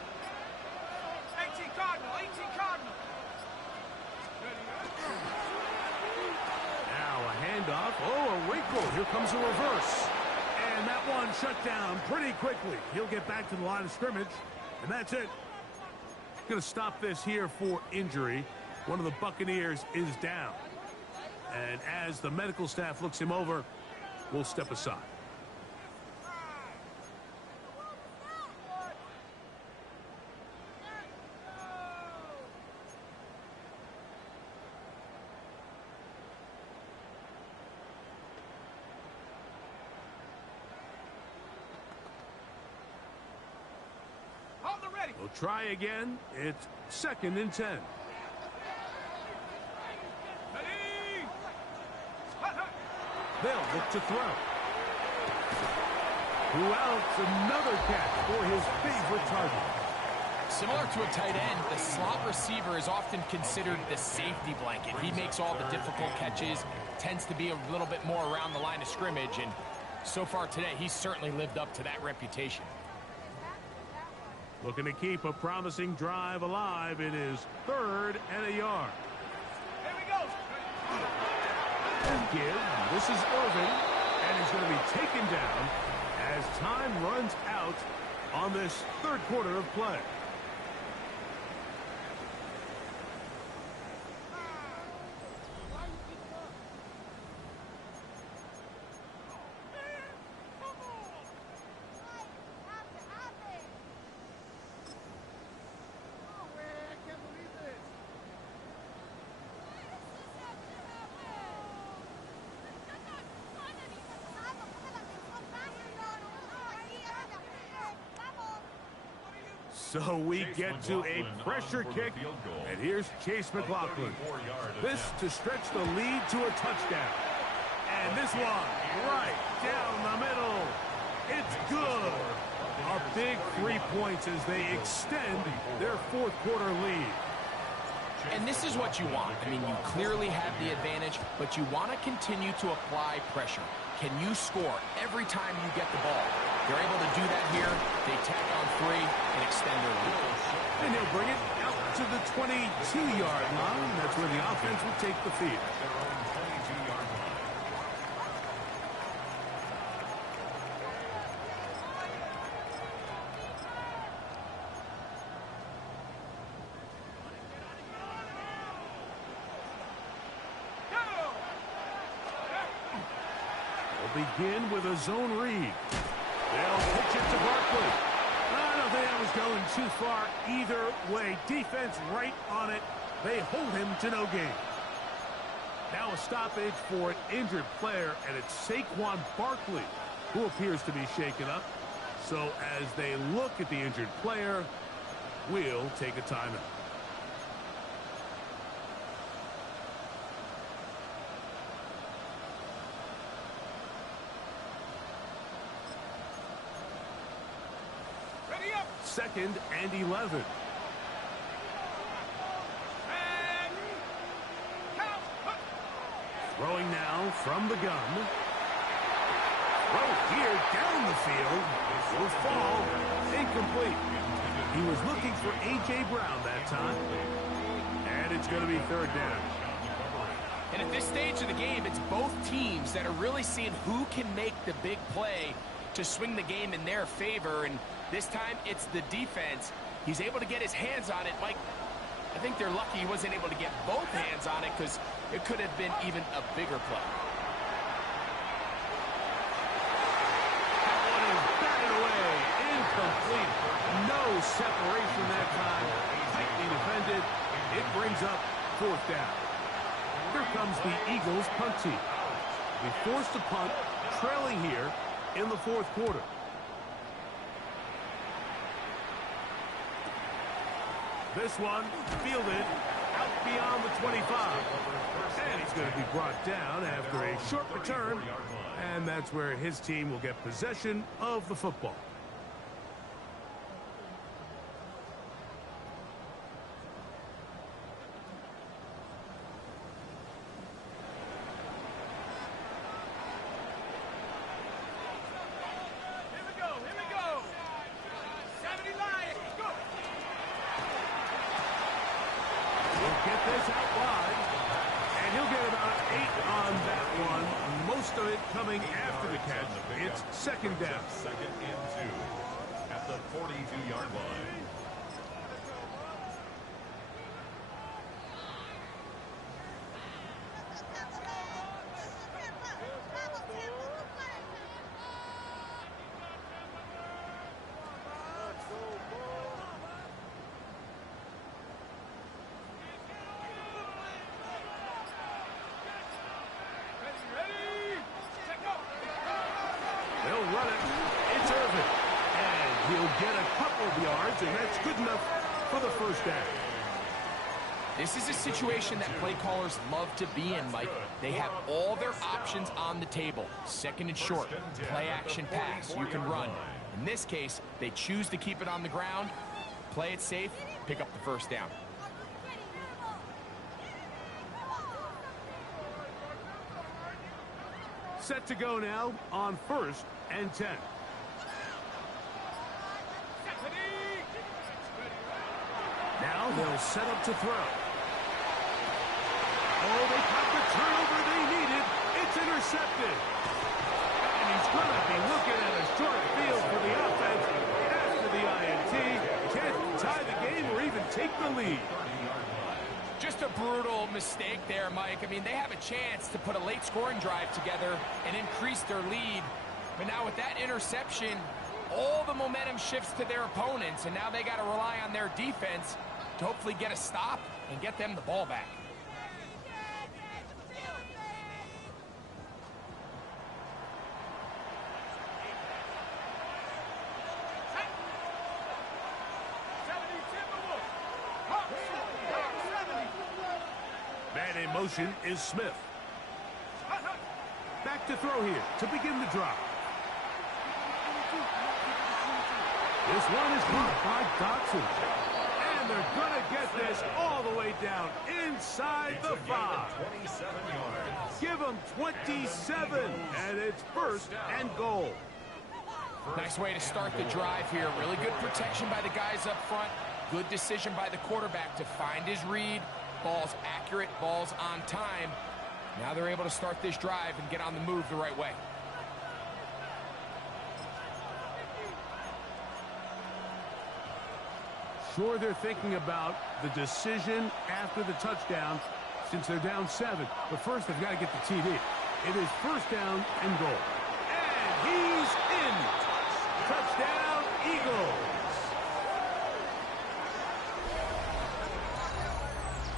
18 Cardinal, 18 Cardinal. Now a handoff. Oh, a wrinkle. Here comes a reverse. And that one shut down pretty quickly. He'll get back to the line of scrimmage, and that's it. Going to stop this here for injury. One of the Buccaneers is down. And as the medical staff looks him over, we'll step aside. Hold the ready. We'll try again. It's 2nd and 10. Ready. They'll look to throw. Throughout, another catch for his favorite target. Similar to a tight end, the slot receiver is often considered the safety blanket. He makes all the difficult catches, tends to be a little bit more around the line of scrimmage, and so far today, he's certainly lived up to that reputation. Looking to keep a promising drive alive. It is 3rd and a yard. Here we go. And give. This is Irving, and he's going to be taken down as time runs out on this 3rd quarter of play. So we get to a pressure kick, and here's Chase McLaughlin. This to stretch the lead to a touchdown. And this one right down the middle. It's good. A big 3 points as they extend their fourth quarter lead. And this is what you want. I mean, you clearly have the advantage, but you want to continue to apply pressure. Can you score every time you get the ball? They're able to do that here. They tack on 3 and extend their lead. And he'll bring it out to the 22-yard line. That's where the offense will take the field. Begin with a zone read. They'll pitch it to Barkley. I don't think that was going too far either way. Defense right on it. They hold him to no gain. Now a stoppage for an injured player, and it's Saquon Barkley who appears to be shaken up. So as they look at the injured player, we'll take a timeout. Second and 11. Throwing now from the gun. Throw here down the field. Will fall. Incomplete. He was looking for A.J. Brown that time. And it's going to be third down. And at this stage of the game, it's both teams that are really seeing who can make the big play to swing the game in their favor. And this time, it's the defense. He's able to get his hands on it. Mike, I think they're lucky he wasn't able to get both hands on it because it could have been even a bigger play. That one is batted away. Incomplete. No separation that time. Tightly defended. It brings up fourth down. Here comes the Eagles punt team. Be forced to punt, trailing here in the fourth quarter. This one fielded out beyond the 25. And he's going to be brought down after a short return. And that's where his team will get possession of the football. Coming after the catch, it's second down. Second and 2 at the 42-yard line. And that's good enough for the first down. This is a situation that play callers love to be in, Mike. They have all their options on the table. Second and short, play action pass, you can run. In this case, they choose to keep it on the ground, play it safe, pick up the first down. Set to go now on first and 10. Now they'll set up to throw. Oh, they got the turnover they needed. It's intercepted. And he's going to be looking at a short field for the offense after the INT. Can't tie the game or even take the lead. Just a brutal mistake there, Mike. I mean, they have a chance to put a late scoring drive together and increase their lead. But now with that interception, all the momentum shifts to their opponents, and now they got to rely on their defense to hopefully get a stop and get them the ball back. motion is Smith. Back to throw here to begin the drive. This one is caught by Dotson. And they're going to get this all the way down inside the 5. 27 yards. Give them 27, and it's first and goal. Nice way to start the drive here. Really good protection by the guys up front. Good decision by the quarterback to find his read. Ball's accurate, ball's on time. Now they're able to start this drive and get on the move the right way. Sure, they're thinking about the decision after the touchdown since they're down 7. But first, they've got to get the TD. It is first down and goal. And he's in. Touchdown, Eagles.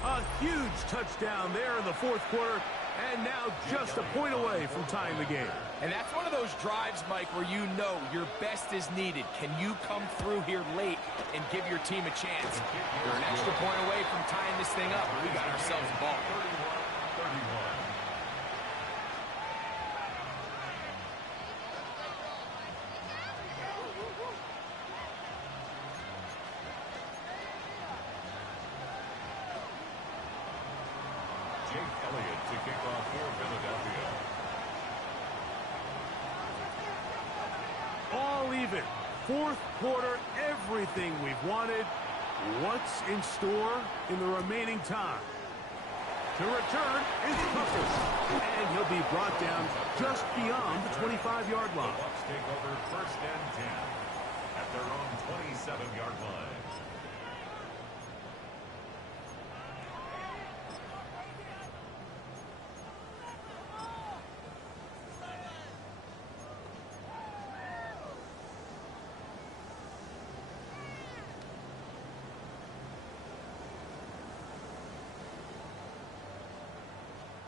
A huge touchdown there in the fourth quarter, and now just a point away from tying the game. And that's one of those drives, Mike, where you know your best is needed. Can you come through here late and give your team a chance? You're an extra point away from tying this thing up. We got ourselves a ball. 31. Jake Elliott to kick off for Philadelphia. All even. Fourth quarter, everything we've wanted. What's in store in the remaining time? To return is Tucker. And he'll be brought down just beyond the 25-yard line. The Bucs take over first and 10 at their own 27-yard line.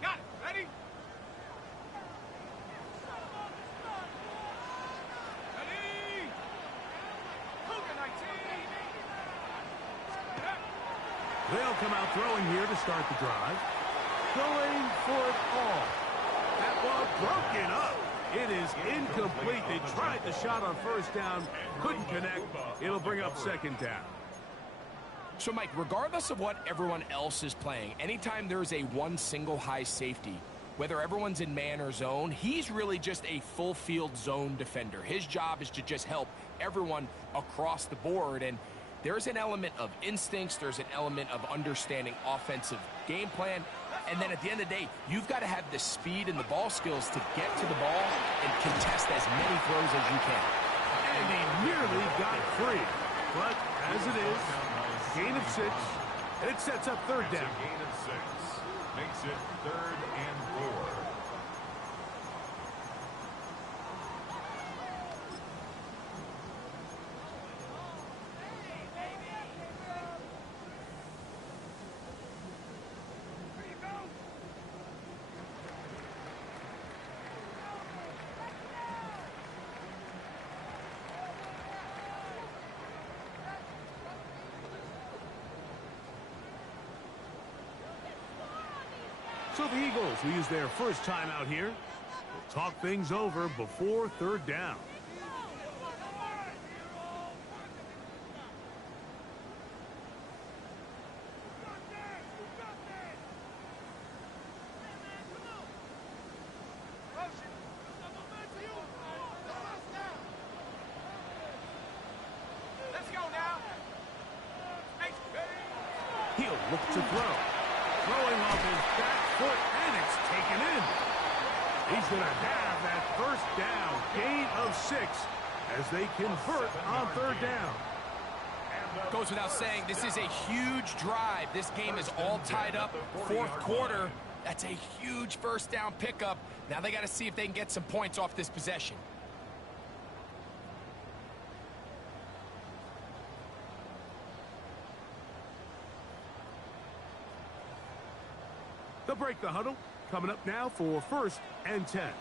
Got it. Ready? Ready? Cougar 19. They'll come out throwing here to start the drive. Going for it all. That ball broken up. It is incomplete. They tried the shot on first down. Couldn't connect. It'll bring up second down. So, Mike, regardless of what everyone else is playing, anytime there's a one single high safety, whether everyone's in man or zone, he's really just a full field zone defender. His job is to just help everyone across the board. And there's an element of instincts. There's an element of understanding offensive game plan. And then at the end of the day, you've got to have the speed and the ball skills to get to the ball and contest as many throws as you can. And he nearly got free. But as it is, gain of 6. It sets up third It's a down. gain of 6. Makes it 3rd and 4. So the Eagles will use their first time out here. We'll talk things over before third down. Let's go now. Hey, He'll look to throw. Throwing off his back foot, and it's taken in. He's going to have that first down, gain of 6, as they convert on third down. Goes without saying, this is a huge drive. This game is all tied up. Fourth quarter, that's a huge first down pickup. Now they got to see if they can get some points off this possession. They'll break the huddle. Coming up now for first and 10. Here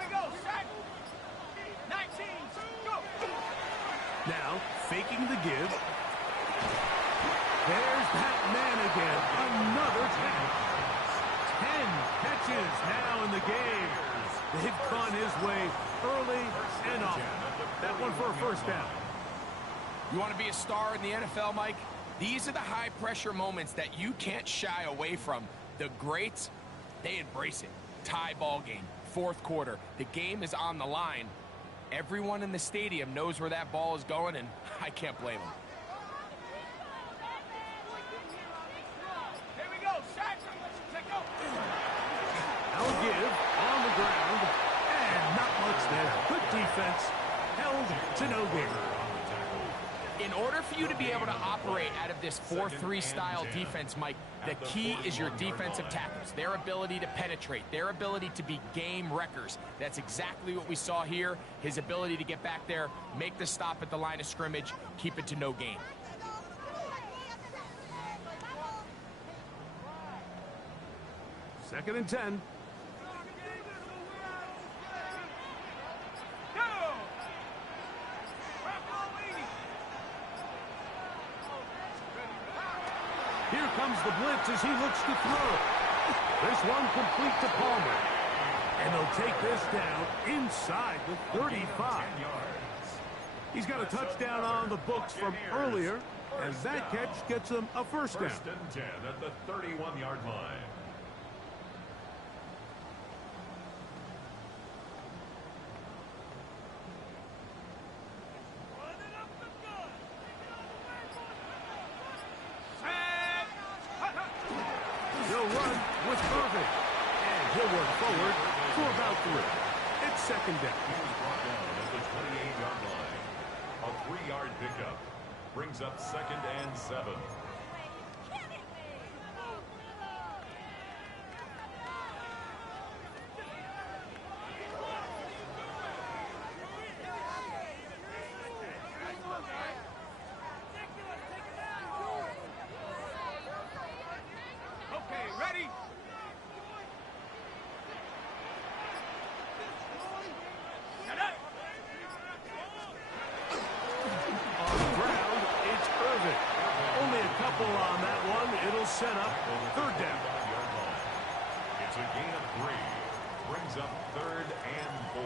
we go. Set. 19. Go. Now, faking the give. There's that man again. Another catch. 10 catches now in the game. They've gone his way early and often. That one for a first down. You want to be a star in the NFL, Mike? These are the high-pressure moments that you can't shy away from. The greats, they embrace it. Tie ball game, fourth quarter. The game is on the line. Everyone in the stadium knows where that ball is going, and I can't blame them. Here we go, sack. Take go. I'll give on the ground, and not much there. Good defense, held to no gain. In order for you to be able to operate out of this 4-3 style defense, Mike, the key is your defensive tackles, their ability to penetrate, their ability to be game wreckers. That's exactly what we saw here, his ability to get back there, make the stop at the line of scrimmage, keep it to no gain. Second and 10. Here comes the blitz as he looks to throw. This one complete to Palmer. And they'll take this down inside the 35. He's got a touchdown on the books from earlier, and that catch gets him a first down. First and 10 at the 31-yard line. He'll run with Irving, and he'll work forward for about 3. It's second down. He was brought down at the 28-yard line. A 3-yard pickup brings up second and 7. Okay, ready? Set up. On the ground, it's Irving. Only a couple on that one. It'll set up third down. It's a gain of 3. Brings up third and 4.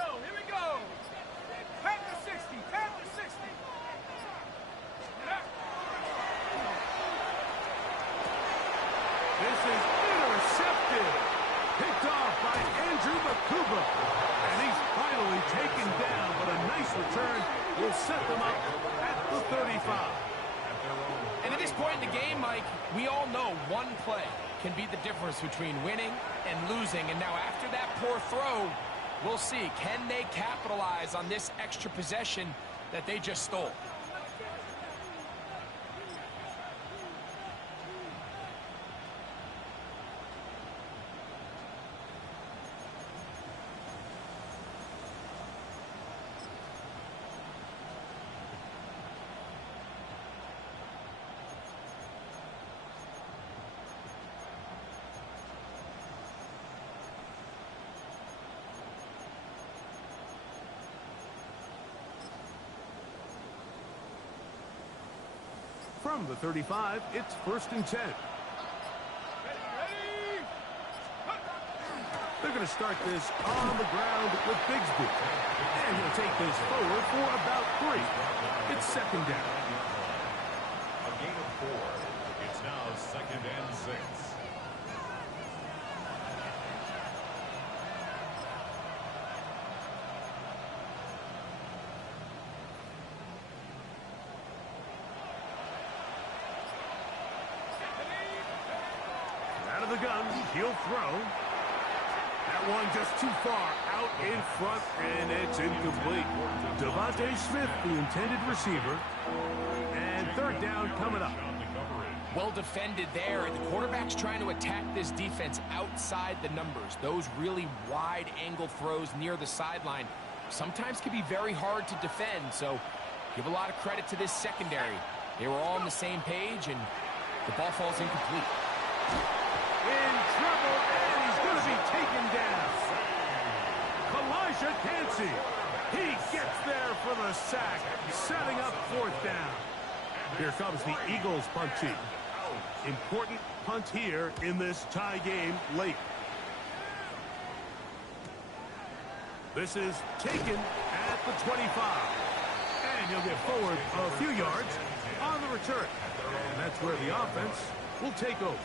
Here we go. Panther 60, Panther 60. This is intercepted. Picked off by Andrew Makuba. And he's finally taken down, but a nice return will set them up at the 35. And at this point in the game, Mike, we all know one play can be the difference between winning and losing. And now after that poor throw, we'll see, can they capitalize on this extra possession that they just stole? From the 35, it's first and 10. They're going to start this on the ground with Bigsby. And he'll take this forward for about 3. It's second down. A gain of 4. It's now second and 6. Out of the gun, he'll throw. That one just too far out in front, and it's incomplete. Devontae Smith, the intended receiver. And third down coming up. Well defended there, and the quarterback's trying to attack this defense outside the numbers. Those really wide angle throws near the sideline sometimes can be very hard to defend, so give a lot of credit to this secondary. They were all on the same page, and The ball falls incomplete. In trouble, and he's going to be taken down. Elijah Cansey. He gets there for the sack, setting up 4th down. Here comes the Eagles punt team. Important punt here in this tie game late. This is taken at the 25. And he'll get forward a few yards on the return. And that's where the offense will take over.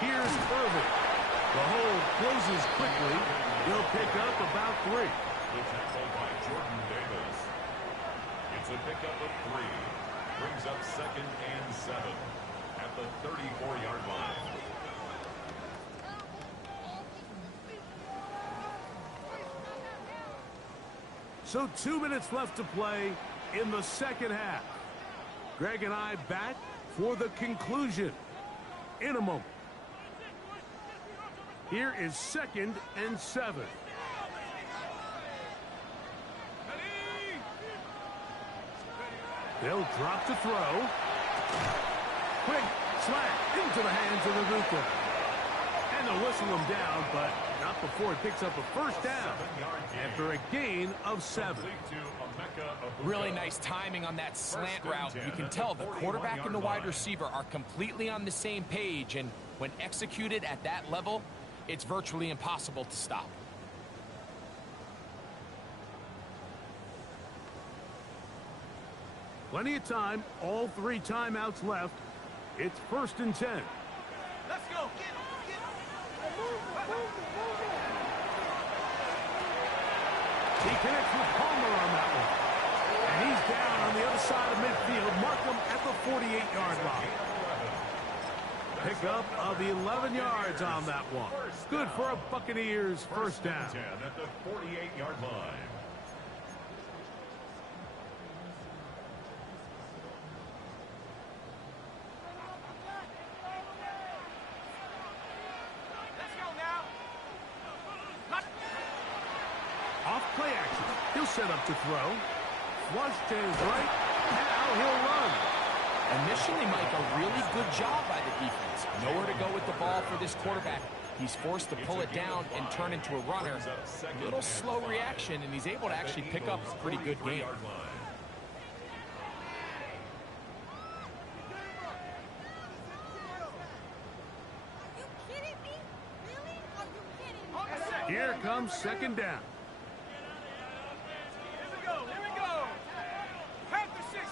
Here's Irving. The hole closes quickly. He'll pick up about 3. The tackle by Jordan Davis. It's a pickup of 3. Brings up 2nd and 7 at the 34-yard line. So 2 minutes left to play in the second half. Greg and I back for the conclusion in a moment. Here is 2nd and 7. They'll drop to throw. Quick slant into the hands of the Ruka. And they'll whistle him down, but not before he picks up a 1st down after a gain of 7. Really nice timing on that slant route. You can tell the quarterback and the wide receiver are completely on the same page, and when executed at that level, it's virtually impossible to stop. Plenty of time, all 3 timeouts left. It's 1st and 10. Let's go. He connects with Palmer on that one. And he's down on the other side of midfield. Mark him at the 48-yard line. Pickup of 11 yards on that one. Good for a Buccaneers 1st down. At the 48-yard line. Let's go now. Off play action. He'll set up to throw. Flush to his right. Now he'll run. Initially, Mike, a really good job by the defense. Nowhere to go with the ball for this quarterback. He's forced to pull it down and turn into a runner. A little slow reaction, and he's able to actually pick up a pretty good game. Here comes 2nd down. Here we go. Half the 60.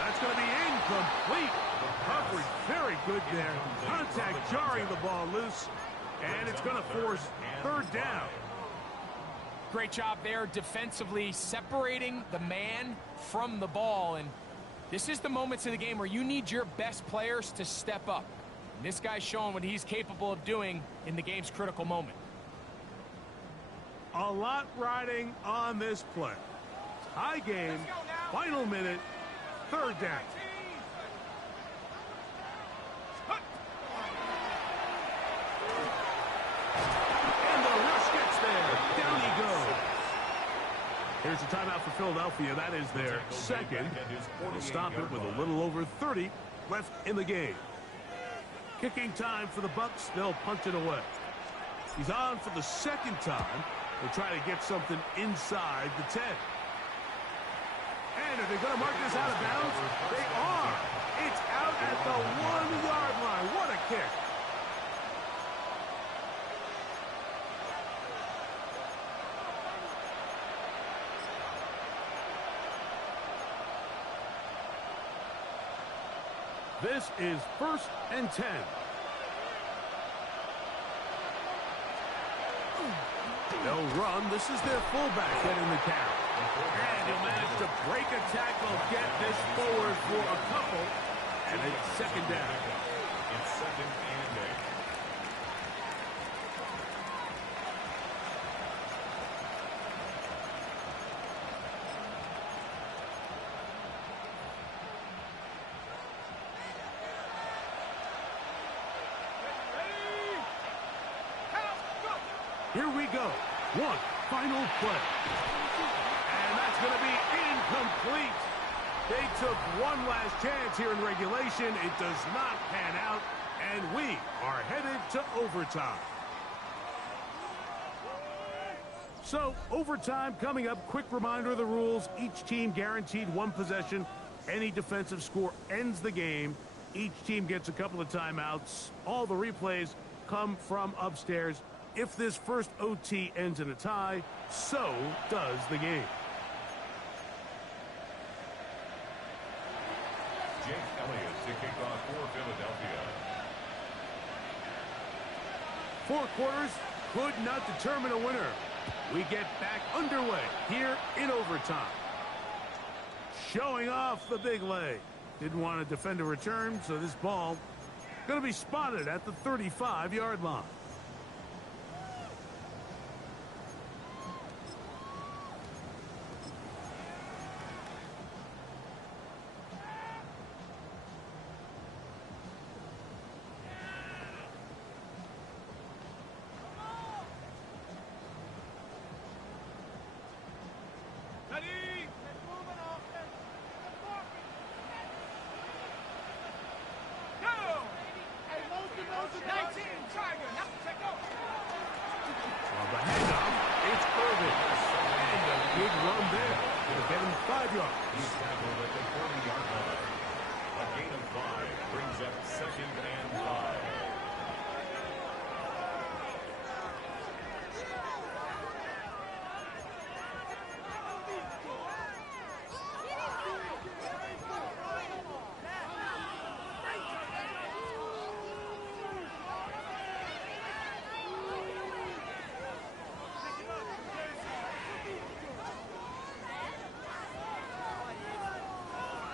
That's going to be incomplete. The coverage very good there. Contact jarring the ball loose. And it's going to force 3rd down. Great job there defensively, separating the man from the ball. And this is the moments of the game where you need your best players to step up. And this guy's showing what he's capable of doing in the game's critical moment. A lot riding on this play. High game, final minute, 3rd down. And the rush gets there. Down he goes. Here's a timeout for Philadelphia. That is their 2nd. They'll stop it with a little over 30 left in the game. Kicking time for the Bucs. They'll punt it away. He's on for the 2nd time. They'll try to get something inside the 10. And are they going to mark this out of bounds? They are. It's out at the 1-yard line. What a kick. This is 1st and 10. They'll run. This is their fullback getting the carry. And he'll manage to break a tackle, get this forward for a couple, and it's 2nd down. It's 2nd and 8. Here we go. One final play. And that's going to be incomplete. They took one last chance here in regulation. It does not pan out, and we are headed to overtime. So, overtime coming up. Quick reminder of the rules. Each team guaranteed one possession. Any defensive score ends the game. Each team gets a couple of timeouts. All the replays come from upstairs. If this first OT ends in a tie, so does the game. Jake Elliott to kick off for Philadelphia. 4 quarters could not determine a winner. We get back underway here in overtime. Showing off the big leg. Didn't want to defend a return, so this ball going to be spotted at the 35-yard line. He's tackled at the 40-yard line. A gain of 5 brings up 2nd and 5.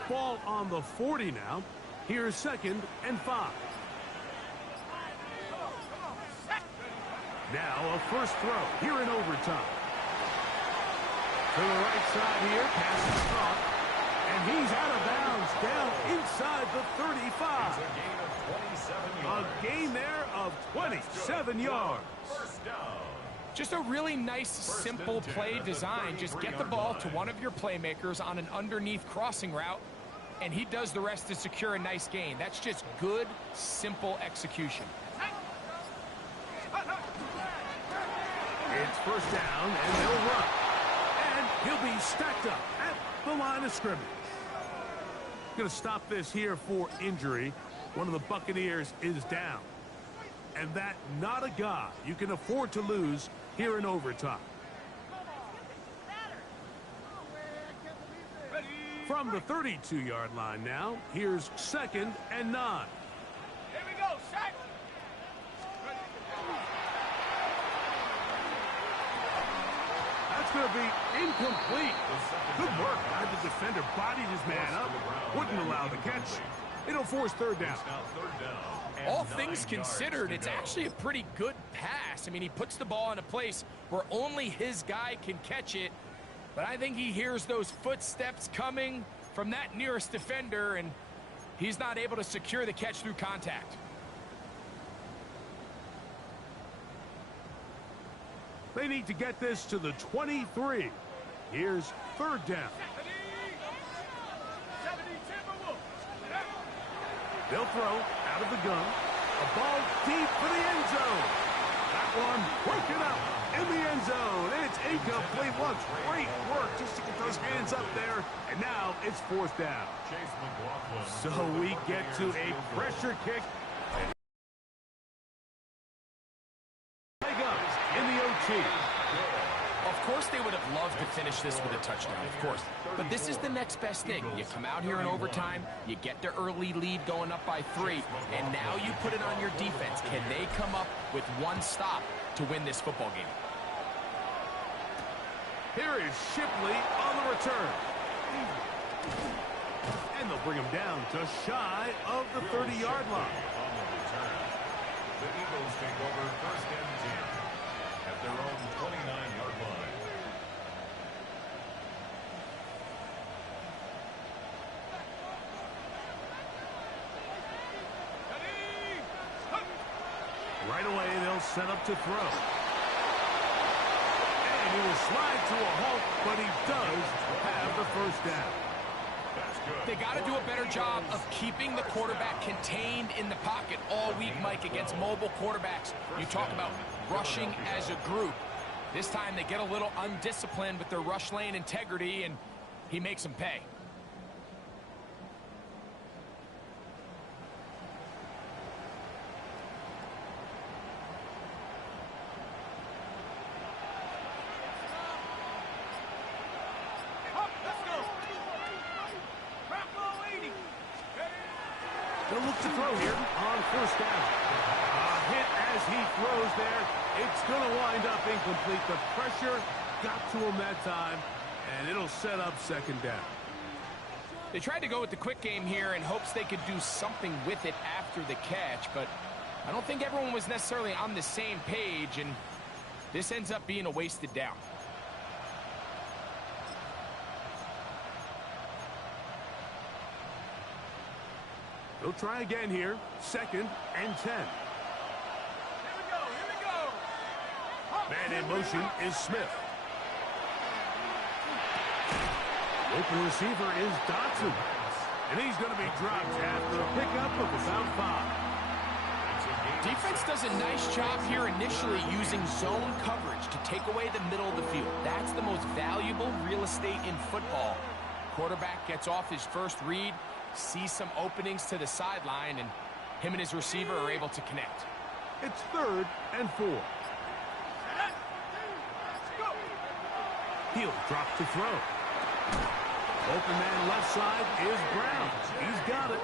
Ball on the 40 now. Here's 2nd and 5. Now a first throw here in overtime. To the right side here, pass is caught. And he's out of bounds down inside the 35. A gain there of 27 yards. First down. Just a really nice, simple play design. Just get the ball to one of your playmakers on an underneath crossing route, and he does the rest to secure a nice gain. That's just good, simple execution. It's first down, and they'll run. And he'll be stacked up at the line of scrimmage. Going to stop this here for injury. One of the Buccaneers is down. And that not a guy you can afford to lose here in overtime. From the 32-yard line now, here's 2nd and 9. Here we go, set. That's going to be incomplete. Good work by the defender. Bodied his man up. Wouldn't allow the catch. It'll force 3rd down. All things considered, it's actually a pretty good pass. I mean, he puts the ball in a place where only his guy can catch it. But I think he hears those footsteps coming from that nearest defender, and he's not able to secure the catch through contact. They need to get this to the 23. Here's 3rd down. They'll throw out of the gun. A ball deep for the end zone. That one broken up in the end zone. It's incomplete. What great work just to get those hands up there. And now it's 4th down. So we get to a pressure kick. In the OT. Of course they would have loved to finish this with a touchdown, of course. But this is the next best thing. You come out here in overtime, you get the early lead going up by 3, and now you put it on your defense. Can they come up with one stop to win this football game? Here is Shipley on the return. And they'll bring him down just shy of the 30-yard line. The Eagles take over 1st and 10 at their own 29-yard line. Right away, they'll set up to throw. And he will slide to a halt, but he does have the first down. They got to do a better job of keeping the quarterback contained in the pocket all week, Mike, against mobile quarterbacks. You talk about rushing as a group. This time they get a little undisciplined with their rush lane integrity, and he makes them pay. They'll look to throw here on first down. A hit as he throws there. It's going to wind up incomplete. The pressure got to him that time, and it'll set up second down. They tried to go with the quick game here in hopes they could do something with it after the catch, but I don't think everyone was necessarily on the same page, and this ends up being a wasted down. They'll try again here. 2nd and 10. Here we go, here we go. Man in motion is Smith. Open receiver is Dotson. And he's going to be dropped after a pickup of about 5. Defense does a nice job here initially using zone coverage to take away the middle of the field. That's the most valuable real estate in football. Quarterback gets off his first read, sees some openings to the sideline, and him and his receiver are able to connect. It's 3rd and 4. He'll drop to throw. Open man left side is Brown. He's got it.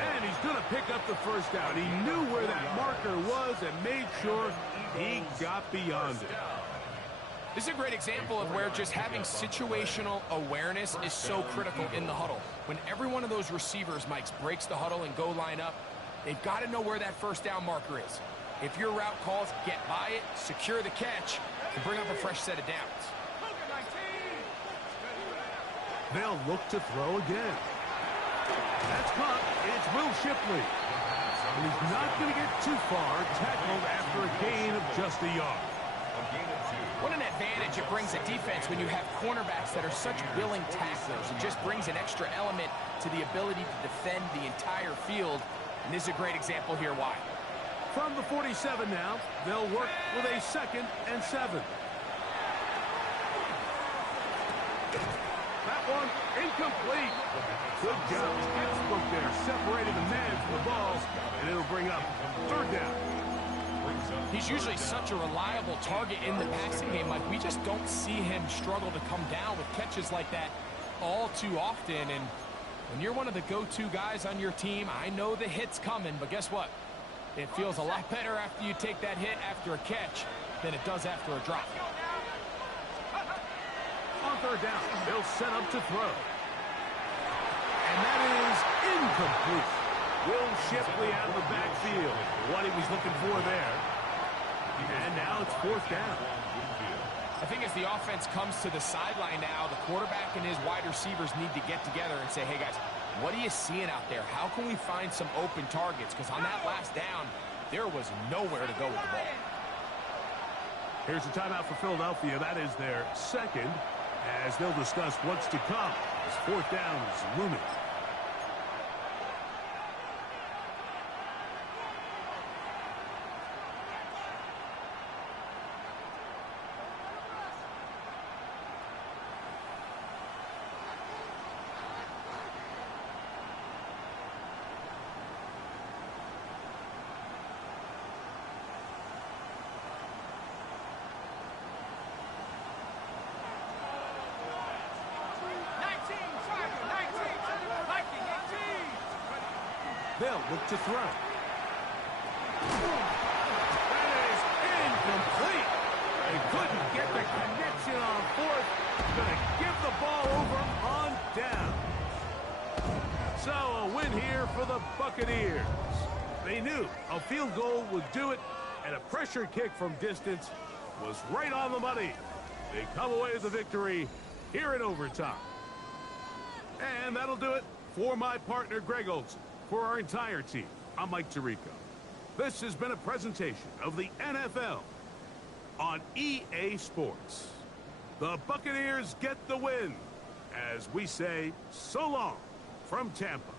And he's going to pick up the first down. He knew where that marker was and made sure he got beyond it. This is a great example of where just having situational awareness is so critical in the huddle. When every one of those receivers, Mike, breaks the huddle and go line up, they've got to know where that first down marker is. If your route calls, get by it, secure the catch, and bring up a fresh set of downs. They'll look to throw again. That's caught. It's Will Shipley. And he's not going to get too far, tackled after a gain of just a yard. What an advantage it brings a defense when you have cornerbacks that are such willing tacklers. It just brings an extra element to the ability to defend the entire field. And this is a great example here why. From the 47 now, they'll work with a 2nd and 7. That one incomplete. Good job. Skipsbook there, separating the man from the ball, and it'll bring up 3rd down. He's usually such a reliable target in the passing game. Like, we just don't see him struggle to come down with catches like that all too often. And when you're one of the go-to guys on your team, I know the hit's coming, but guess what? It feels a lot better after you take that hit after a catch than it does after a drop. On 3rd down, they'll set up to throw. And that is incomplete. Will Shipley out of the backfield. What he was looking for there. And now it's 4th down. I think as the offense comes to the sideline now, the quarterback and his wide receivers need to get together and say, hey, guys, what are you seeing out there? How can we find some open targets? Because on that last down, there was nowhere to go with the ball. Here's a timeout for Philadelphia. That is their 2nd, as they'll discuss what's to come as 4th down is looming. They'll look to throw. That is incomplete. They couldn't get the connection on 4th. Going to give the ball over on down. So a win here for the Buccaneers. They knew a field goal would do it, and a pressure kick from distance was right on the money. They come away with the victory here in overtime. And that'll do it for my partner, Greg Olson. For our entire team, I'm Mike Tirico. This has been a presentation of the NFL on EA Sports. The Buccaneers get the win. As we say, so long from Tampa.